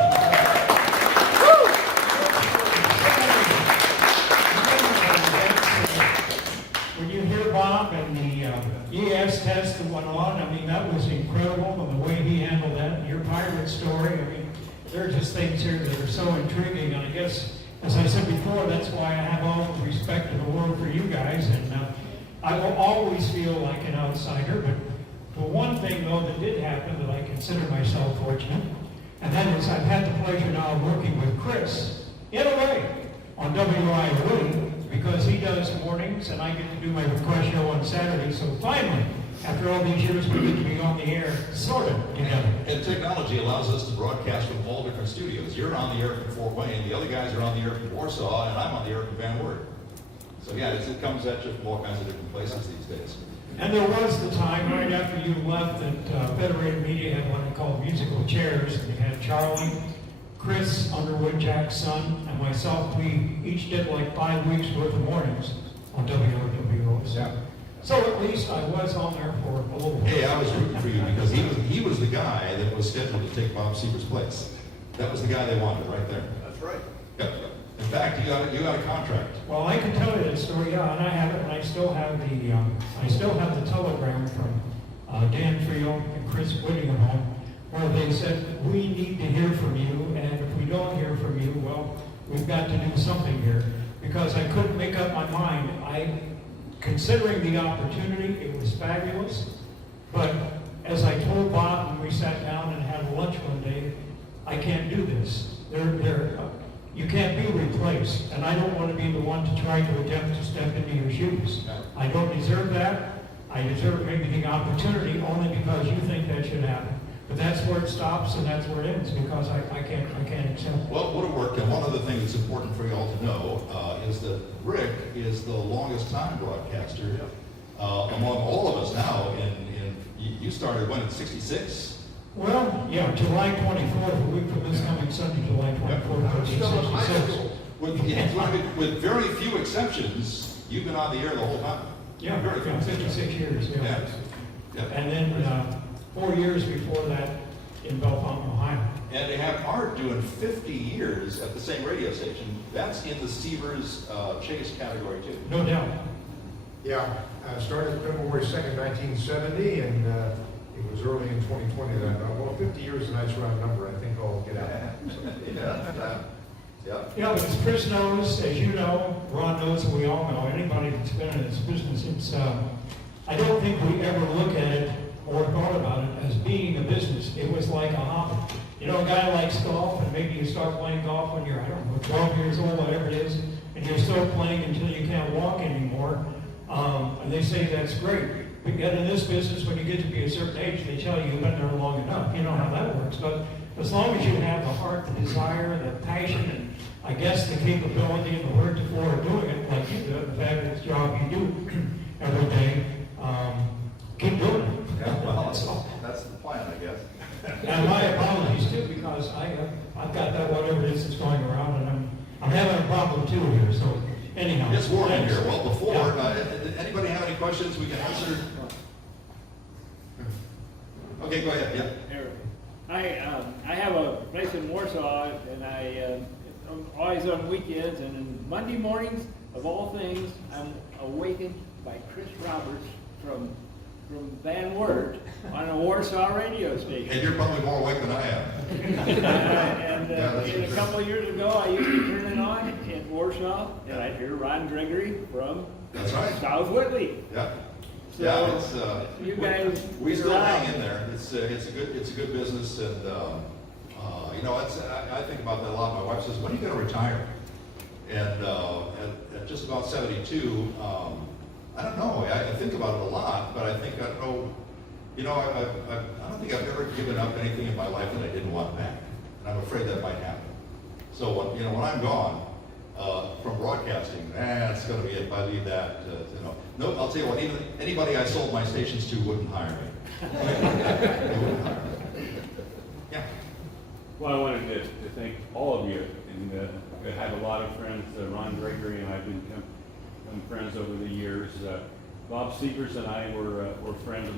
When you hear Bob and the ES test that went on, I mean, that was incredible, and the way he handled that, and your pirate story, I mean, there are just things here that are so intriguing, and I guess, as I said before, that's why I have all the respect in the world for you guys, and I will always feel like an outsider, but the one thing, though, that did happen that I consider myself fortunate, and that is I've had the pleasure now of working with Chris, in a way, on WIOE, because he does mornings and I get to do my request show on Saturday. So finally, after all these years, we get to be on the air, sort of, together. And technology allows us to broadcast from all different studios. You're on the air from Fort Wayne, the other guys are on the air from Warsaw, and I'm on the air from Van Wert. So yeah, it comes at you from all kinds of different places these days. And there was the time right after you left that Federated Media had what they called musical chairs, and they had Charlie, Chris Underwood, Jack's son, and myself. We each did like 5 weeks worth of mornings. on WOWO. So at least I was on there for a little while. Hey, I was rooting for you because he was the guy that was scheduled to take Bob Seaver's place. That was the guy they wanted right there. That's right. Yep. In fact, you got a contract. Well, I can tell you that story, yeah, and I have it, and I still have the telegram from Dan Trio and Chris Whittingham, where they said, we need to hear from you, and if we don't hear from you, well, we've got to do something here, because I couldn't make up my mind. Considering the opportunity, it was fabulous, but as I told Bob when we sat down and had lunch one day, I can't do this. You can't be replaced, and I don't want to be the one to try to attempt to step into your shoes. I don't deserve that. I deserve maybe the opportunity only because you think that should happen. But that's where it stops and that's where it ends, because I can't accept it. Well, it would have worked, and one other thing that's important for you all to know is that Rick is the longest time broadcaster among all of us now. You started when, in 66? Well, yeah, July 24th, a week from this coming Sunday, July 24th, 1966. With very few exceptions, you've been on the air the whole time. Yeah, very few 56 years, yeah. Yeah. And then 4 years before that in Belmont, Ohio. And to have Art doing 50 years at the same radio station, that's in the Seavers Chase category too. No doubt. Yeah, started February 2nd, 1970, and it was early in 2020 that, well, 50 years is a nice round number. I think I'll get out. Yeah. Yeah, but as Chris knows, as you know, Ron knows, and we all know, anybody that's been in this business, it's, I don't think we ever look at it or thought about it as being a business. It was like a hobby. You know, a guy likes golf, and maybe you start playing golf when you're, I don't know, 12 years old, whatever it is, and you're still playing until you can't walk anymore. And they say that's great. But yet in this business, when you get to be a certain age, they tell you you've been there long enough. You know how that works. But as long as you have the heart, the desire, the passion, and I guess the capability and the wherewithal of doing it like you do, the fabulous job you do every day, keep doing it. Yeah, well, that's the plan, I guess. And my apologies too, because I've got that whatever it is that's going around, and I'm having a problem too here. So anyhow, It's warm in thanks. here. Well, before, Yeah. anybody have any questions we can answer? Okay, go ahead. Yeah. I have a place in Warsaw, and I'm always on weekends, and on Monday mornings, of all things, I'm awakened by Chris Roberts from Van Wert on a Warsaw radio station. And you're probably more awake than I am. And a couple of years ago, I used to turn it on in Warsaw, and I'd hear Ron Gregory from That's right. South Whitley. Yeah. So Yeah, it's, you guys, we still around. hang in there. It's a good business, and you know, I think about that a lot. My wife says, "When are you going to retire?" And at just about 72, I don't know. I think about it a lot, but I don't know. You know, I don't think I've ever given up anything in my life that I didn't want back, and I'm afraid that might happen. So when I'm gone from broadcasting, it's going to be if I leave that. No, I'll tell you what. Even anybody I sold my stations to wouldn't hire me. They wouldn't hire me. Yeah. Well, I wanted to thank all of you, and I have a lot of friends. Ron Gregory and I've become friends over the years. Bob Seavers and I were friends.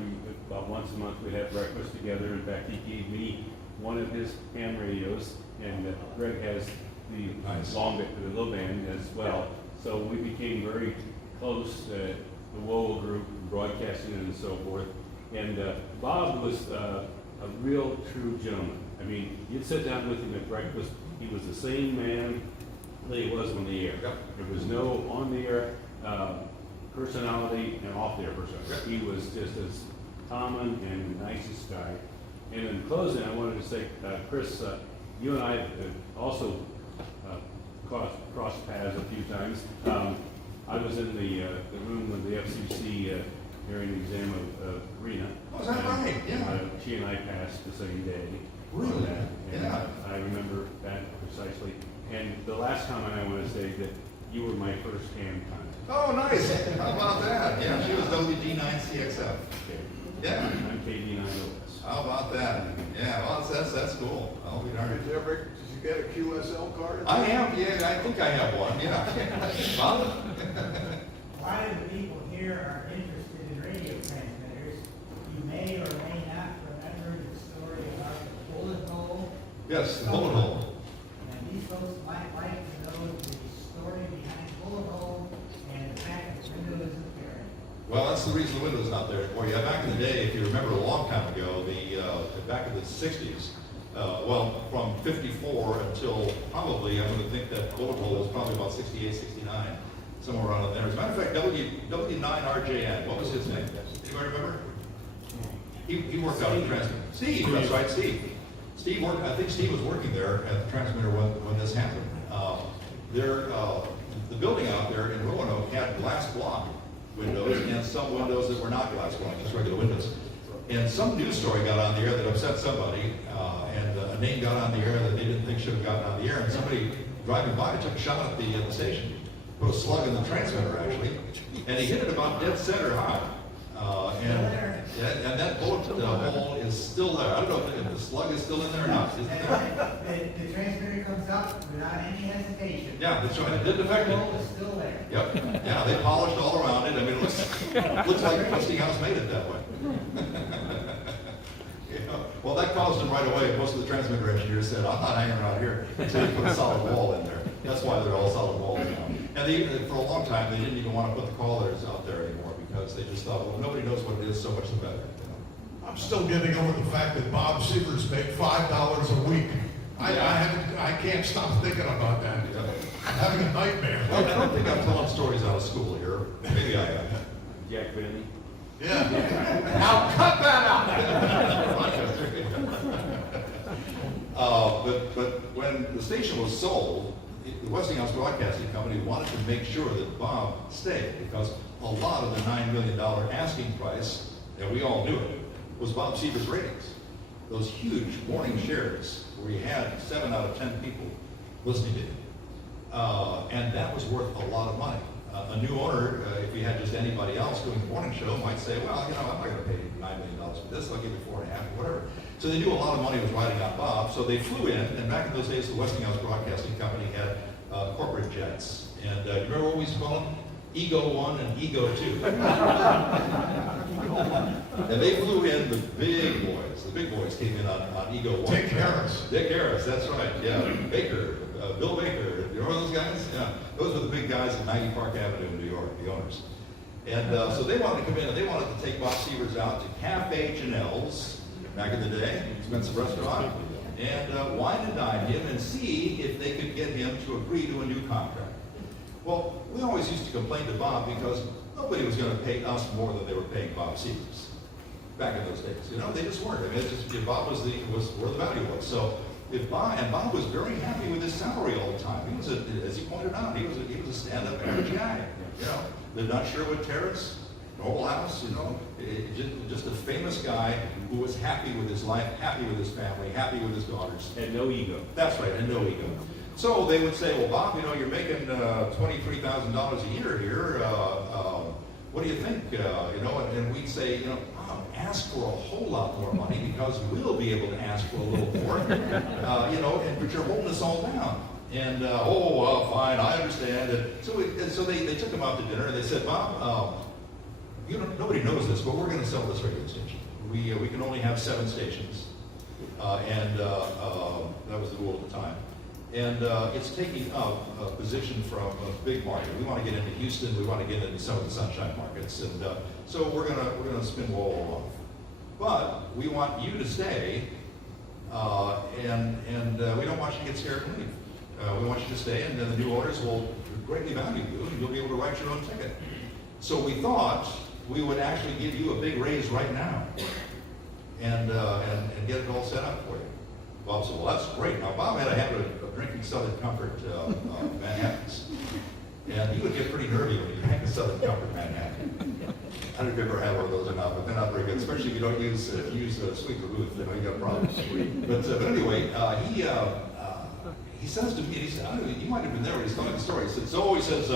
About once a month we'd have breakfast together. In fact, he gave me one of his ham radios, and Greg has the low band as well. So we became very close. The WOWO group, broadcasting and so forth. And Bob was a real true gentleman. I mean, you'd sit down with him at breakfast. He was the same man that he was on the air. Yep. There was no on the air personality and off the air personality. Yep. He was just as common and nicest guy. And in closing, I wanted to say, Chris, you and I also crossed paths a few times. I was in the room with the FCC during the exam of Rena. Oh, is that right? Yeah. She and I passed the same day. Really? And Yeah. I remember that precisely. And the last comment I want to say that you were my first ham contact. Oh, nice. How about that? Yeah, she was WD9CXF. Yeah. I'm KD9OS. How about that? Yeah, well, that's cool. I'll be darned. Did you get a QSL card? I have, yeah, I think I have one, yeah. Bob? lot of the people here are interested in radio transmitters. You may or may not remember the story about the bullet hole. Yes, the bullet hole. And these folks might like to know the story behind bullet hole and the fact that the window isn't there. Well, that's the reason the window's not there for you. Back in the day, if you remember a long time ago, back in the 60s, well, from 54 until probably, I'm going to think that bullet hole was probably about 68, 69, somewhere around there. As a matter of fact, W9RJN, what was his name? Anybody remember? He worked out at the transmitter. Steve, that's right, Steve. Steve worked, I think Steve was working there at the transmitter when this happened. The building out there in Roanoke had glass block windows and some windows that were not glass block, just regular windows. And some news story got on the air that upset somebody, and a name got on the air that they didn't think should have gotten on the air, and somebody driving by took a shot at the station, put a slug in the transmitter actually, and he hit it about dead center high. And that bullet hole is still there. I don't know if the slug is still in there or not. Is it there? The transmitter comes up without any hesitation. Yeah, that's right. It didn't affect The it. hole is still there. Yep. Yeah, they polished all around it. I mean, it looks like Westinghouse made it that way. Yeah. Well, that caused them right away. Most of the transmitter engineers said, I'm not hanging around here until you put a solid wall in there. That's why they're all solid walls now. And for a long time, they didn't even want to put the call letters out there anymore because they just thought, well, nobody knows what it is, so much the better. I'm still getting over the fact that Bob Sievers made $5 a week. I can't stop thinking about that. I'm having a nightmare. Well, I don't think I'm telling stories out of school here. Maybe I am. Jack Benny. Yeah. Now cut that out. But when the station was sold, the Westinghouse Broadcasting Company wanted to make sure that Bob stayed because a lot of the $9 million asking price, and we all knew it, was Bob Sievers' ratings. Those huge morning shares where you had 7 out of 10 people listening to him. And that was worth a lot of money. A new owner, if you had just anybody else doing the morning show, might say, well, you know, I'm not going to pay $9 million for this, I'll give you 4.5 or whatever. So they knew a lot of money was riding on Bob, so they flew in, and back in those days, the Westinghouse Broadcasting Company had corporate jets. And you remember what we used to call them? Ego 1 and Ego 2. And they flew in the big boys. The big boys came in on Ego 1. Dick Harris. Dick Harris, that's right, yeah. Baker, Bill Baker, you remember those guys? Yeah, those were the big guys at 90 Park Avenue in New York, the owners. And so they wanted to come in and they wanted to take Bob Sievers out to Cafe Janelle's, back in the day, expensive restaurant, and wine and dine him and see if they could get him to agree to a new contract. Well, we always used to complain to Bob because nobody was going to pay us more than they were paying Bob Sievers back in those days. You know, they just weren't. I mean, it's just, Bob was where the value was. So if Bob was very happy with his salary all the time. He was, as he pointed out, he was a stand-up average guy. You know, they're not Sherwood Terrace, Noble House. You know, just a famous guy who was happy with his life, happy with his family, happy with his daughters. And no ego. That's right, and no ego. So they would say, well, Bob, you know, you're making $23,000 a year here. What do you think? You know, and we'd say, you know, Bob, ask for a whole lot more money because we'll be able to ask for a little more. You know, but you're holding us all down. And fine, I understand. And so they took him out to dinner and they said, Bob, you know, nobody knows this, but we're going to sell this radio station. We can only have 7 stations, and that was the rule at the time. And it's taking up a position from a big market. We want to get into Houston. We want to get into some of the sunshine markets, and so we're gonna spin WOWO off. But we want you to stay, and we don't want you to get scared and leave. We want you to stay, and then the new owners will greatly value you, and you'll be able to write your own ticket. So we thought we would actually give you a big raise right now, and get it all set up for you. Bob said, well, that's great. Now, Bob had a habit of drinking Southern Comfort Manhattans. And he would get pretty nervy when he drank a Southern Comfort Manhattan. I don't know if you've ever had one of those or not, but they're not very good, especially if you don't use sweet vermouth. You know, you got problems. But anyway, he says to me, he said, you might have been there when he's telling the story. He said, so he says,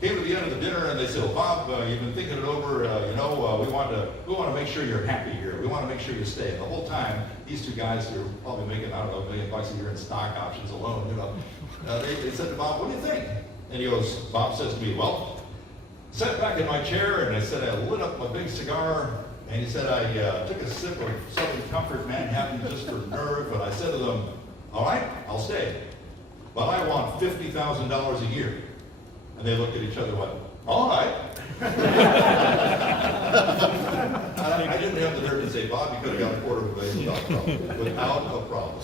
came to the end of the dinner and they said, well, Bob, you've been thinking it over, you know, we want to make sure you're happy here. We want to make sure you stay. And the whole time, these two guys are probably making, I don't know, $1 million a year in stock options alone, you know. They said to Bob, what do you think? And he goes, Bob says to me, well, sat back in my chair, and I said I lit up my big cigar, and he said I took a sip of Southern Comfort Manhattan just for nerve, and I said to them, all right, I'll stay, but I want $50,000 a year. And they looked at each other and went, all right. I didn't have the nerve to say, Bob, you could have got $250,000 without a problem.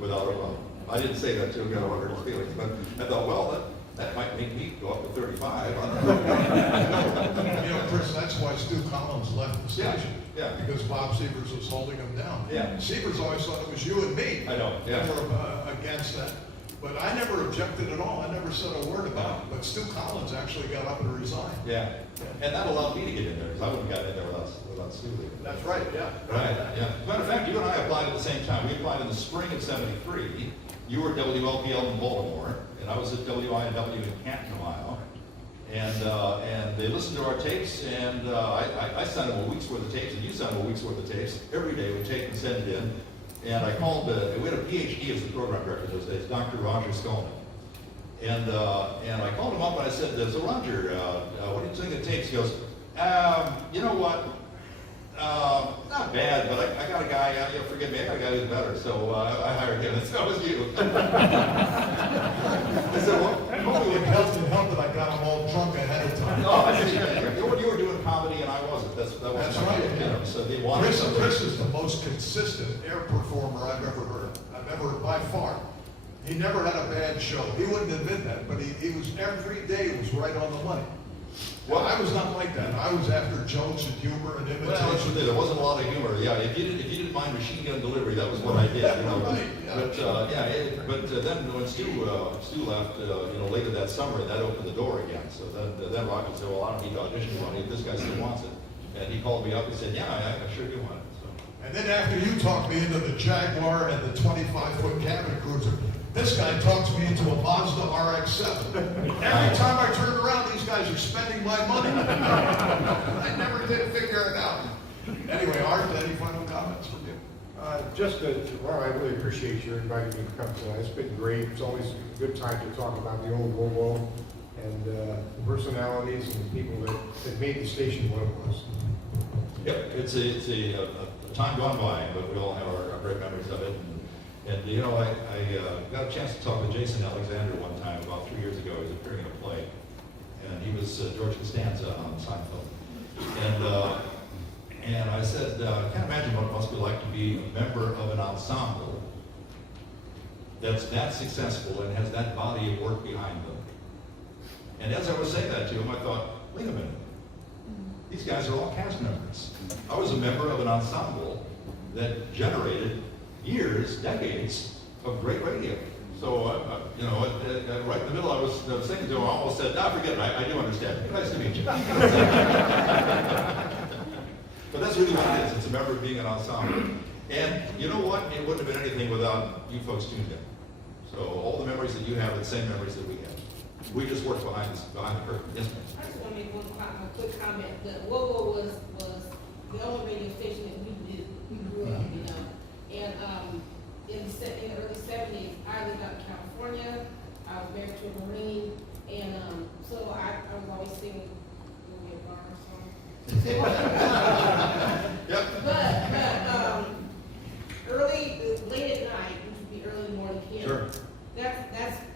Without a problem. I didn't say that to him, I don't hurt his feelings, but I thought, well, that might make me go up to 35. I don't know. You know, Chris, that's why Stu Collins left the station. Yeah. Because Bob Sievers was holding him down. Yeah. Sievers always thought it was you and me. I know, yeah. That were against that. But I never objected at all. I never said a word about it. But Stu Collins actually got up and resigned. Yeah. And that allowed me to get in there, because I wouldn't have got in there without Stu leaving. That's right, yeah. Right, yeah. Matter of fact, you and I applied at the same time. We applied in the spring of '73. You were at WLPL in Baltimore, and I was at WINW in Canton, Ohio. And they listened to our tapes, and I sent them a week's worth of tapes, and you sent them a week's worth of tapes. Every day we tape and send it in. And I called, we had a PhD as the program director those days, Dr. Roger Skolnick. And I called him up and I said, so Roger, what do you think of the tapes? He goes, you know what? Not bad, but I got a guy, forgive me, I got a guy who's better, so I hired him. That was you. I said, what It helped that I got them all drunk ahead of time. No, I said, you were doing comedy and I wasn't. That's right. Yeah. So they wanted Chris is the most consistent air performer I've ever heard. By far. He never had a bad show. He wouldn't admit that, but he was, every day was right on the money. Well, I was not like that. I was after jokes and humor and imitation. Well, that's what there wasn't a lot of humor. Yeah, if you didn't mind machine gun delivery, that was what I did. You know. Right, yeah. But then when Stu left, later that summer, that opened the door again. So then Roger said, well, I don't need to audition for it. This guy still wants it. And he called me up and said, yeah, I sure do want it. So. And then after you talked me into the Jaguar and the 25-foot cabin cruiser, this guy talks me into a Mazda RX-7. Every time I turn around, these guys are spending my money. I never did figure it out. Anyway, Art, any final comments from you? Well, I really appreciate you inviting me to come tonight. It's been great. It's always a good time to talk about the old WOWO and the personalities and the people that made the station what it was. Yep, it's a time gone by, but we all have our great memories of it. And I got a chance to talk to Jason Alexander one time about 3 years ago. He was appearing in a play, and he was George Costanza on Seinfeld. And I said, I can't imagine what it must be like to be a member of an ensemble that's that successful and has that body of work behind them. And as I was saying that to him, I thought, wait a minute. These guys are all cast members. I was a member of an ensemble that generated years, decades of great radio. So, right in the middle, I was thinking to him, I almost said, forget it, I do understand. Nice to meet you. But that's really what it is. It's a member of being an ensemble. And you know what? It wouldn't have been anything without you folks tuned in. So all the memories that you have are the same memories that we have. We just work behind the curtain. Yes, ma'am. I just want to make one quick comment. The WOWO was the only radio station that we knew. We grew up, And in the early 70s, I lived out in California. I was married to a Marine, and so I was always singing a bar song. Yep. But late at night, which would be early morning here. Sure.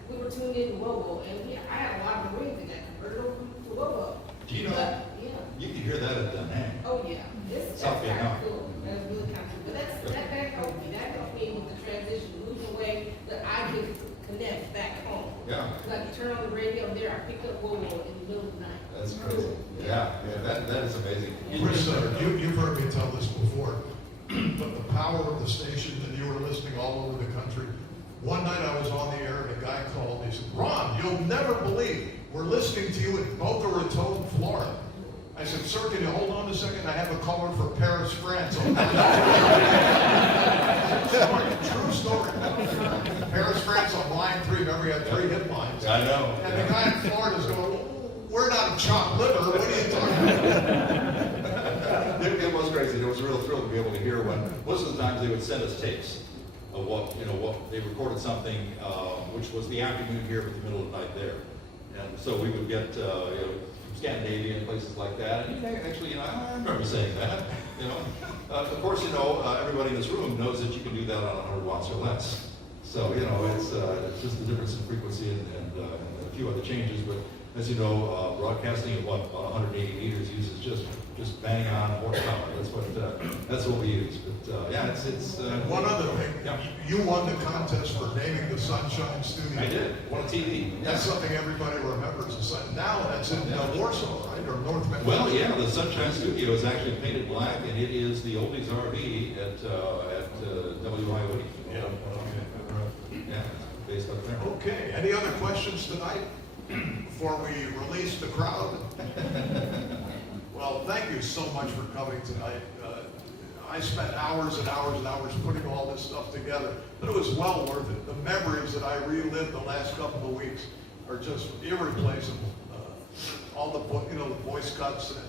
We were tuned in to WOWO, and I had a lot of Marines that got converted over to WOWO. Do you know? Yeah. You can hear that at Da Nang. Oh, yeah. That's South kind Vietnam. of cool. That's really kind of cool. But that helped me. That helped me with the transition, moving away, that I could connect back home. Yeah. Like, turn on the radio, and there I picked up WOWO in the middle of the night. That's crazy. Yeah, that is amazing. Chris, you've heard me tell this before, but the power of the station, and you were listening all over the country. One night I was on the air and a guy called, he said, Ron, you'll never believe, we're listening to you in Boca Raton, Florida. I said, sir, can you hold on a second? I have a caller for Paris, France. True story. Paris, France on line 3. Remember, we had 3 hit lines. I know. And the guy in Florida's going, we're not chopped liver. What are you talking about? It was crazy. It was a real thrill to be able to hear when most of the times they would send us tapes of what they recorded something, which was the afternoon here, but the middle of the night there. And so we would get Scandinavia and places like that. And actually, I remember saying that. Of course, everybody in this room knows that you can do that on 100 watts or less. So, it's just the difference in frequency and a few other changes. But as you know, broadcasting at about 180 meters uses just bang on horsepower. That's what we use. But it's. One other thing, Yeah. you won the contest for naming the Sunshine Studio. I did. Won a TV. That's something everybody remembers. Now that's in Warsaw, right, or North Manchester? Well, yeah, the Sunshine Studio is actually painted black, and it is the oldies RV at WIO. Yeah. Yeah, based up there. Okay, any other questions tonight before we release the crowd? Well, thank you so much for coming tonight. I spent hours and hours and hours putting all this stuff together, but it was well worth it. The memories that I relived the last couple of weeks are just irreplaceable. All the voice cuts and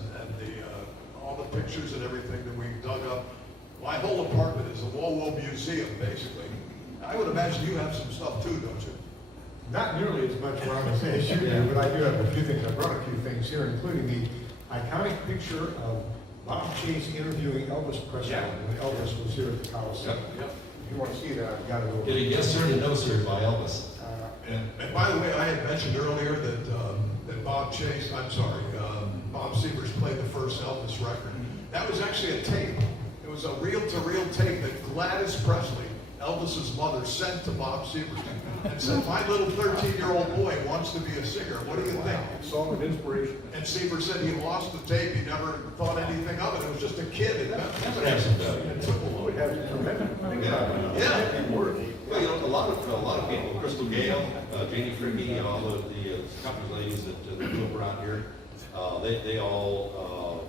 all the pictures and everything that we dug up. My whole apartment is a WOWO museum, basically. I would imagine you have some stuff too, don't you? Not nearly as much around as you do, but I do have a few things. I brought a few things here, including the iconic picture of Bob Chase interviewing Elvis Presley when Elvis was here at the Coliseum. Yep. If you want to see that, I've got it over. Getting yes sir and no sir by Elvis. And by the way, I had mentioned earlier that Bob Sievers played the first Elvis record. That was actually a tape. It was a reel-to-reel tape that Gladys Presley, Elvis's mother, sent to Bob Sievers and said, "My little 13-year-old boy wants to be a singer. What do you think?" Song of inspiration. And Sievers said he lost the tape. He never thought anything of it. It was just a kid. It took a Would have tremendous. Yeah. Well, a lot of people, Crystal Gale, Janie Fricke, all of the company ladies that grew up around here, they all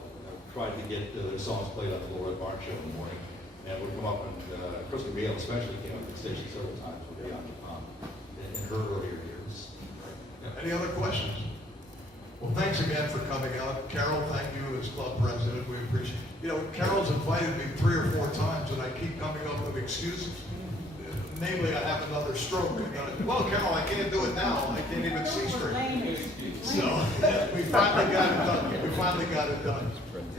tried to get their songs played on the Laura Barnes show in the morning, and would come up and Crystal Gale especially came up to the station several times with Leon in her earlier years. Any other questions? Well, thanks again for coming out. Carol, thank you as club president. We appreciate it. Carol's invited me 3 or 4 times, and I keep coming up with excuses. Namely, I have another stroke. Well, Carol, I can't do it now. I can't even see straight. So we finally got it done.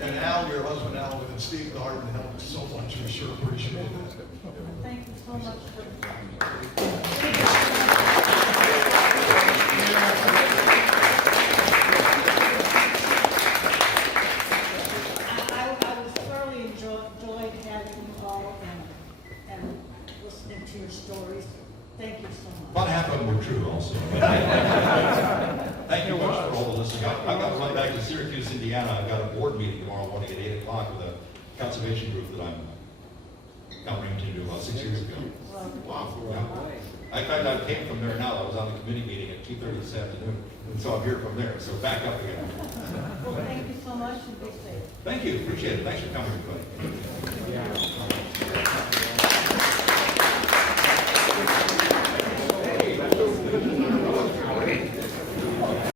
And Al, your husband Al, and Steve Darden helped so much. We sure appreciate it. Thank you so much for I was thoroughly enjoyed having you all and listening to your stories. Thank you so much. About half of them were true also. Thank you much for all the listening. I've got to run back to Syracuse, Indiana. I've got a board meeting tomorrow morning at 8 o'clock with a conservation group that I'm coming to about 6 years ago. Wow. Yeah. In fact, I came from there now. I was on the committee meeting at 2:30 this afternoon, and so I'm here from there. So back up again. Well, thank you so much and be safe. Thank you. Appreciate it. Thanks for coming, everybody. Yeah.